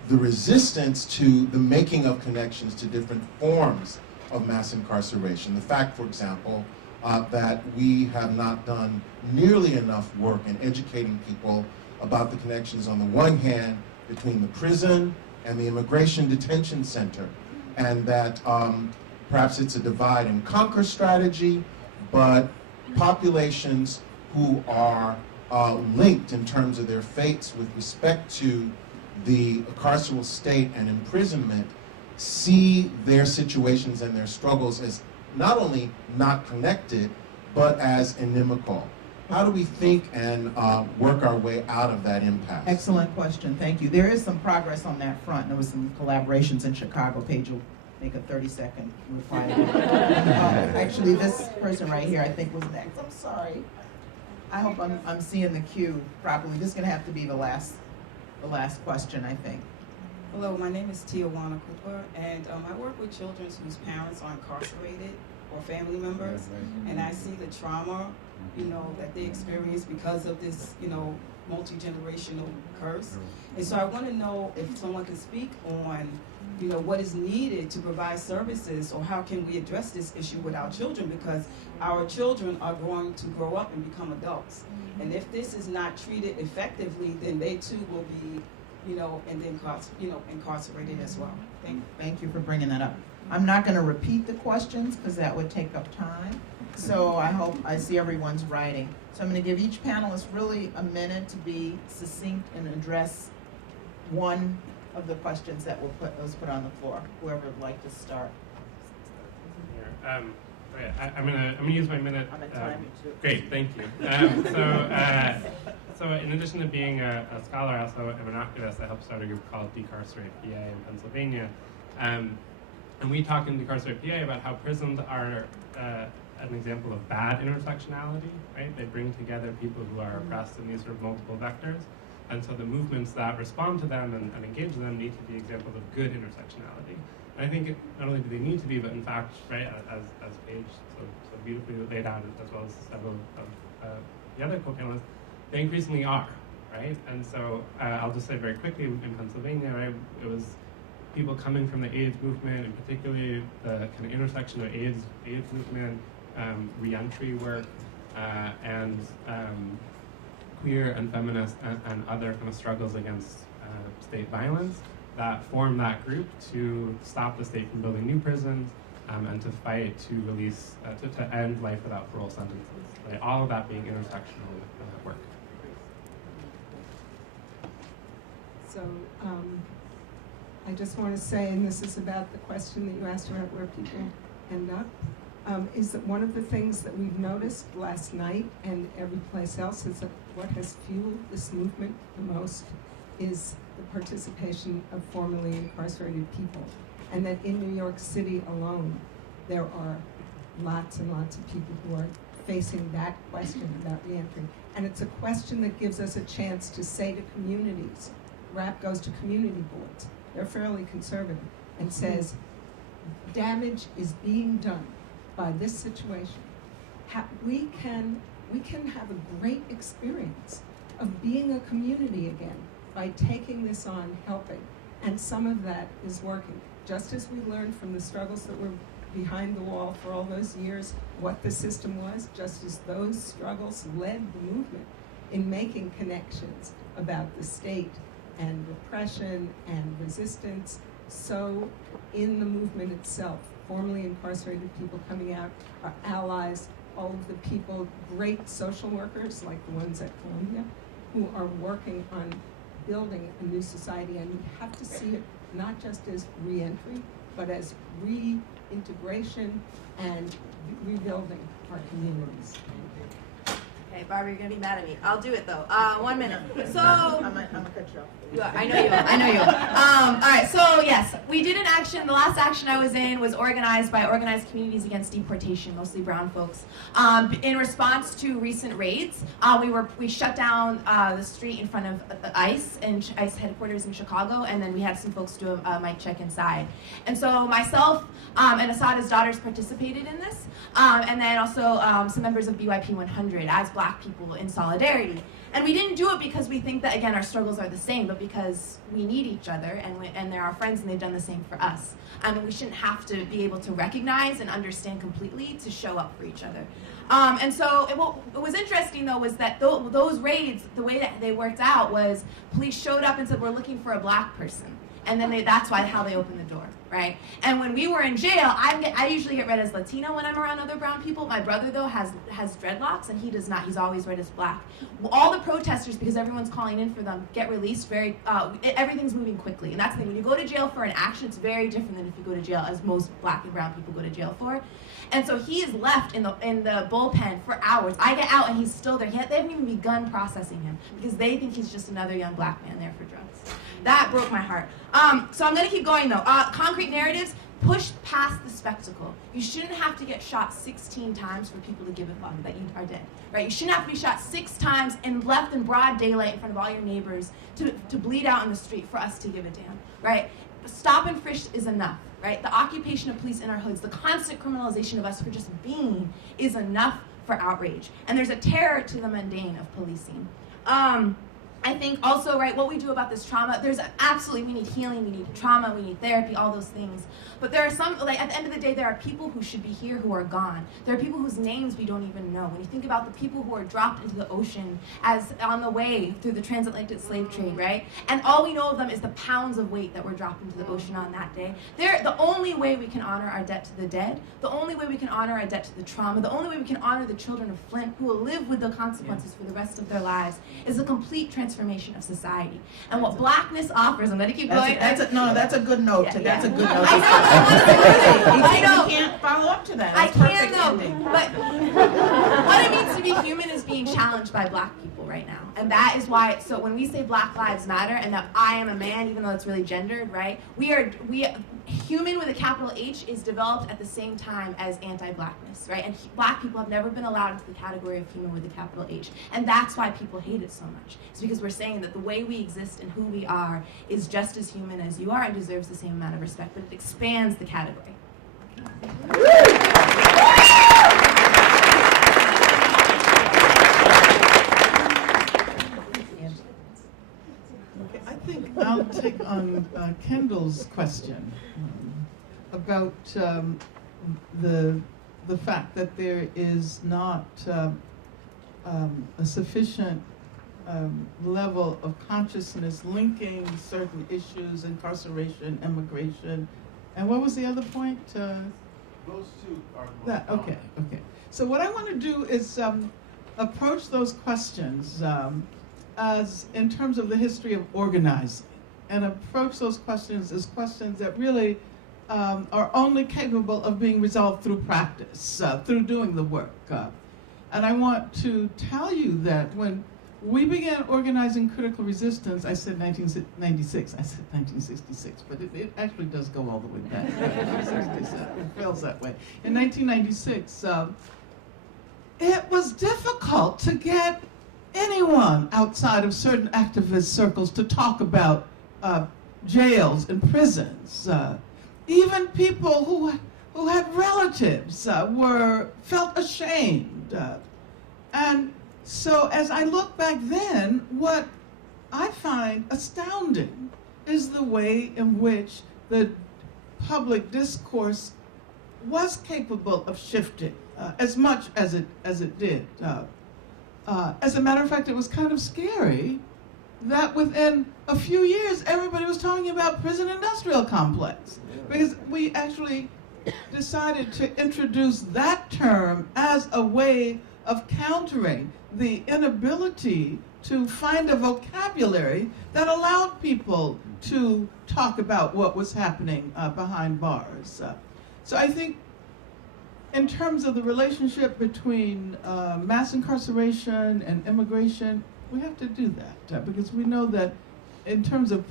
resistance to the making of connections to different forms of mass incarceration? The fact, for example, that we have not done nearly enough work in educating people about the connections on the one hand between the prison and the immigration detention center, and that perhaps it's a divide and conquer strategy, but populations who are linked in terms of their fates with respect to the carceral state and imprisonment see their situations and their struggles as not only not connected, but as inimical. How do we think and work our way out of that impasse? Excellent question. Thank you. There is some progress on that front. There was some collaborations in Chicago. Paige will make a 30-second reply. Actually, this person right here, I think, was next. I'm sorry. I hope I'm seeing the cue properly. This is going to have to be the last question, I think. Hello, my name is Tijuana Cooper, and I work with children whose parents are incarcerated or family members, and I see the trauma, that they experience because of this, multi-generational curse. And so I want to know if someone can speak on, what is needed to provide services, or how can we address this issue with our children, because our children are going to grow up and become adults. And if this is not treated effectively, then they too will be, and then incarcerated as well. Thank you for bringing that up. I'm not going to repeat the questions because that would take up time. So I hope I see everyone's writing. So I'm going to give each panelist really a minute to be succinct and address one of the questions that was put on the floor. Whoever would like to start. I'm gonna use my minute. I'm at time too. Great, thank you. So in addition to being a scholar, I also am an activist. I helped start a group called Decarcerate PA in Pennsylvania. And we talk in Decarcerate PA about how prisons are an example of bad intersectionality, right? They bring together people who are oppressed in these sort of multiple vectors. And so the movements that respond to them and engage them need to be examples of good intersectionality. And I think not only do they need to be, but in fact, right, as Paige so beautifully laid out, as well as several of the other co-panelists, they increasingly are, right? And so I'll just say very quickly, in Pennsylvania, right, it was people coming from the AIDS movement, and particularly the kind of intersection of AIDS movement, re-entry work, and queer and feminist and other kind of struggles against state violence that form that group to stop the state from building new prisons and to fight to release, to end life without parole sentences. Right? All of that being intersectional with work. So I just want to say, and this is about the question that you asked about where people end up, is that one of the things that we've noticed last night and every place else is that what has fueled this movement the most is the participation of formerly incarcerated people. And that in New York City alone, there are lots and lots of people who are facing that question about reentry. And it's a question that gives us a chance to say to communities, RAP goes to community boards, they're fairly conservative, and says, damage is being done by this situation. We can have a great experience of being a community again by taking this on, helping. And some of that is working. Just as we learned from the struggles that were behind the wall for all those years, what the system was, just as those struggles led the movement in making connections about the state and repression and resistance, so in the movement itself, formerly incarcerated people coming out are allies, all of the people, great social workers like the ones at Columbia, who are working on building a new society. And we have to see it not just as reentry, but as reintegration and rebuilding our communities. Okay, Barbara, you're gonna be mad at me. I'll do it though. 1 minute. So I'm gonna cut you off. You are. I know you will. I know you will. All right. So yes, we did an action. The last action I was in was organized by organized communities against deportation, mostly brown folks. In response to recent raids, we shut down the street in front of the ICE and ICE headquarters in Chicago, and then we had some folks do a mic check inside. And so myself and Asada's daughters participated in this, and then also some members of BYP 100 as Black people in solidarity. And we didn't do it because we think that, again, our struggles are the same, but because we need each other, and they're our friends, and they've done the same for us. And we shouldn't have to be able to recognize and understand completely to show up for each other. And so what was interesting, though, was that those raids, the way that they worked out was police showed up and said, we're looking for a Black person. And then that's how they opened the door, right? And when we were in jail, I usually get read as Latino when I'm around other brown people. My brother, though, has dreadlocks, and he does not. He's always read as Black. All the protesters, because everyone's calling in for them, get released everything's moving quickly. And that's the thing. When you go to jail for an action, it's very different than if you go to jail, as most Black and brown people go to jail for. And so he is left in the bullpen for hours. I get out, and he's still there. They haven't even begun processing him because they think he's just another young Black man there for drugs. That broke my heart. So I'm going to keep going, though. Concrete narratives, push past the spectacle. You shouldn't have to get shot 16 times for people to give a fuck that you are dead, right? You shouldn't have to be shot 6 times and left in broad daylight in front of all your neighbors to bleed out in the street for us to give a damn, right? Stop and frisk is enough, right? The occupation of police in our hoods, the constant criminalization of us for just being is enough for outrage. And there's a terror to the mundane of policing. I think also, right, what we do about this trauma, we need healing, we need trauma, we need therapy, all those things. But there are some, like, at the end of the day, there are people who should be here who are gone. There are people whose names we don't even know. When you think about the people who are dropped into the ocean as on the way through the transatlantic slave trade, right? And all we know of them is the pounds of weight that were dropped into the ocean on that day. The only way we can honor our debt to the dead, the only way we can honor our debt to the trauma, the only way we can honor the children of Flint who will live with the consequences for the rest of their lives is a complete transformation of society. And what Blackness offers, I'm going to keep going. That's a good note. Yeah, That's yeah. a good note. I know. You can't follow up to that. I That's can, perfect though. ending. But what it means to be human is being challenged by Black people right now. And that is why, so when we say Black Lives Matter and that I am a man, even though it's really gendered, right? Human with a capital H is developed at the same time as anti-Blackness, right? And Black people have never been allowed into the category of human with a capital H. And that's why people hate it so much. It's because we're saying that the way we exist and who we are is just as human as you are and deserves the same amount of respect, but it expands the category. Okay, I think I'll take on Kendall's question about the fact that there is not a sufficient level of consciousness linking certain issues, incarceration, immigration, and what was the other point? Those two are the most Okay. So what I want to do is approach those questions as in terms of the history of organizing, and approach those questions as questions that really are only capable of being resolved through practice, through doing the work. And I want to tell you that when we began organizing critical resistance, I said 1996, I said 1966, but it actually does go all the way back. 1967, it feels that way. In 1996, it was difficult to get anyone outside of certain activist circles to talk about jails and prisons. Even people who had relatives felt ashamed. And so as I look back then, what I find astounding is the way in which the public discourse was capable of shifting as much as it did. As a matter of fact, it was kind of scary that within a few years, everybody was talking about prison industrial complex, because we actually decided to introduce that term as a way of countering the inability to find a vocabulary that allowed people to talk about what was happening behind bars. So I think in terms of the relationship between mass incarceration and immigration, we have to do that because we know that in terms of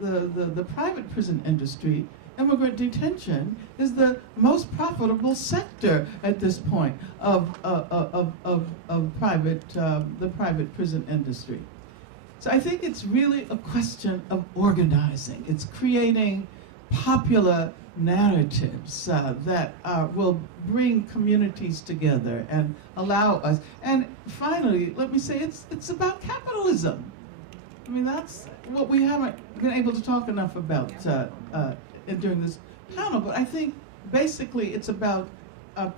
the private prison industry, immigrant detention is the most profitable sector at this point of the private prison industry. So I think it's really a question of organizing. It's creating popular narratives that will bring communities together and allow us. And finally, let me say it's about capitalism. I mean, that's what we haven't been able to talk enough about during this panel, but I think basically it's about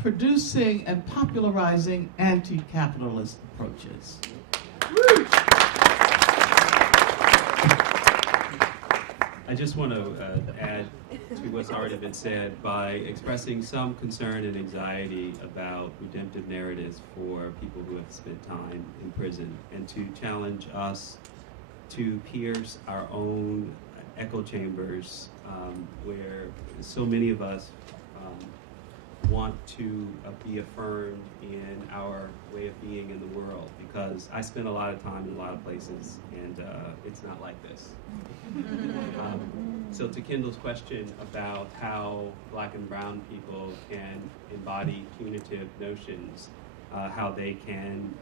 producing and popularizing anti-capitalist approaches. I just want to add to what's already been said by expressing some concern and anxiety about redemptive narratives for people who have spent time in prison, and to challenge us to pierce our own echo chambers where so many of us want to be affirmed in our way of being in the world, because I spend a lot of time in a lot of places and it's not like this. So to Kendall's question about how Black and brown people can embody punitive notions, how they can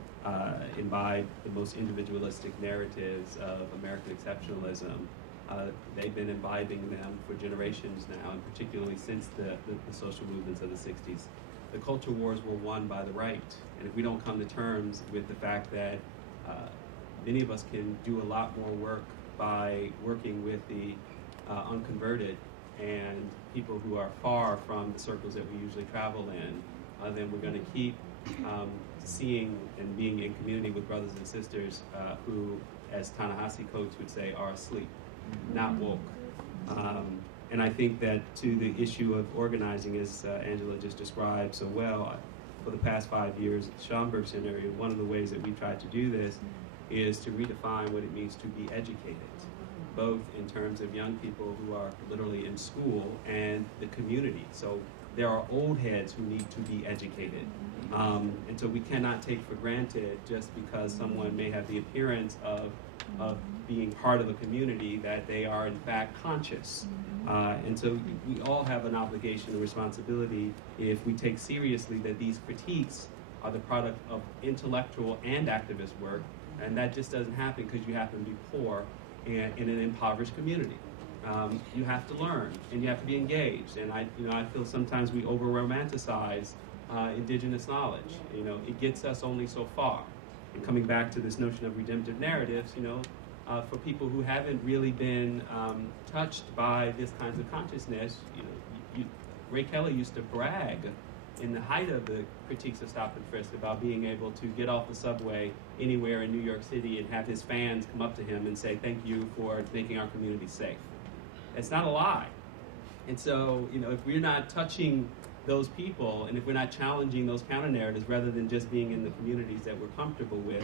imbibe the most individualistic narratives of American exceptionalism, they've been imbibing them for generations now, and particularly since the social movements of the 60s. The culture wars were won by the right, and if we don't come to terms with the fact that many of us can do a lot more work by working with the unconverted and people who are far from the circles that we usually travel in, then we're going to keep seeing and being in community with brothers and sisters who, as Ta-Nehisi Coates would say, are asleep, not woke. And I think that to the issue of organizing, as Angela just described so well, for the past 5 years at the Schomburg Center, one of the ways that we tried to do this is to redefine what it means to be educated, both in terms of young people who are literally in school and the community. So there are old heads who need to be educated. And so we cannot take for granted, just because someone may have the appearance of being part of a community, that they are in fact conscious. And so we all have an obligation and responsibility, if we take seriously that these critiques are the product of intellectual and activist work, and that just doesn't happen because you happen to be poor and in an impoverished community. You have to learn and you have to be engaged. And I feel sometimes we over-romanticize indigenous knowledge. It gets us only so far. And coming back to this notion of redemptive narratives, for people who haven't really been touched by this kinds of consciousness, Ray Kelly used to brag in the height of the critiques of stop and frisk about being able to get off the subway anywhere in New York City and have his fans come up to him and say, thank you for making our community safe. It's not a lie. And so, you know, if we're not touching those people, and if we're not challenging those counter narratives rather than just being in the communities that we're comfortable with,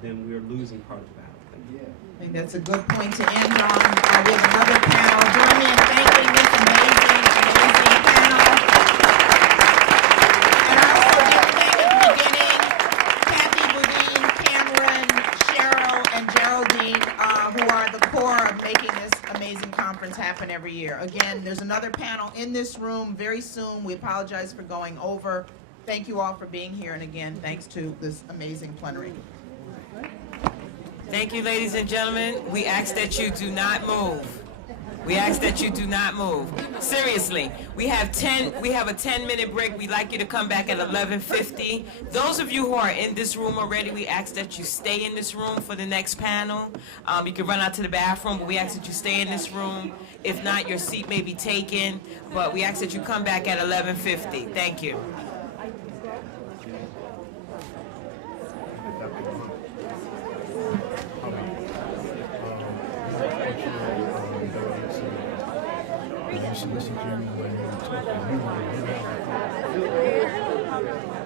then we're losing part of the battle. Thank you. I think that's a good point to end on. We have another panel. Join me in thanking this amazing panel. And I also want to thank at the beginning Kathy, Boudin, Cameron, Cheryl, and Geraldine, who are the core of making this amazing conference happen every year. Again, there's another panel in this room very soon. We apologize for going over. Thank you all for being here, and again, thanks to this amazing plenary. Thank you, ladies and gentlemen. We ask that you do not move. We ask that you do not move. Seriously, we have a 10-minute break. We'd like you to come back at 11:50. Those of you who are in this room already, we ask that you stay in this room for the next panel. You can run out to the bathroom, but we ask that you stay in this room. If not, your seat may be taken, but we ask that you come back at 11:50. Thank you. Listen to him when he talks to you.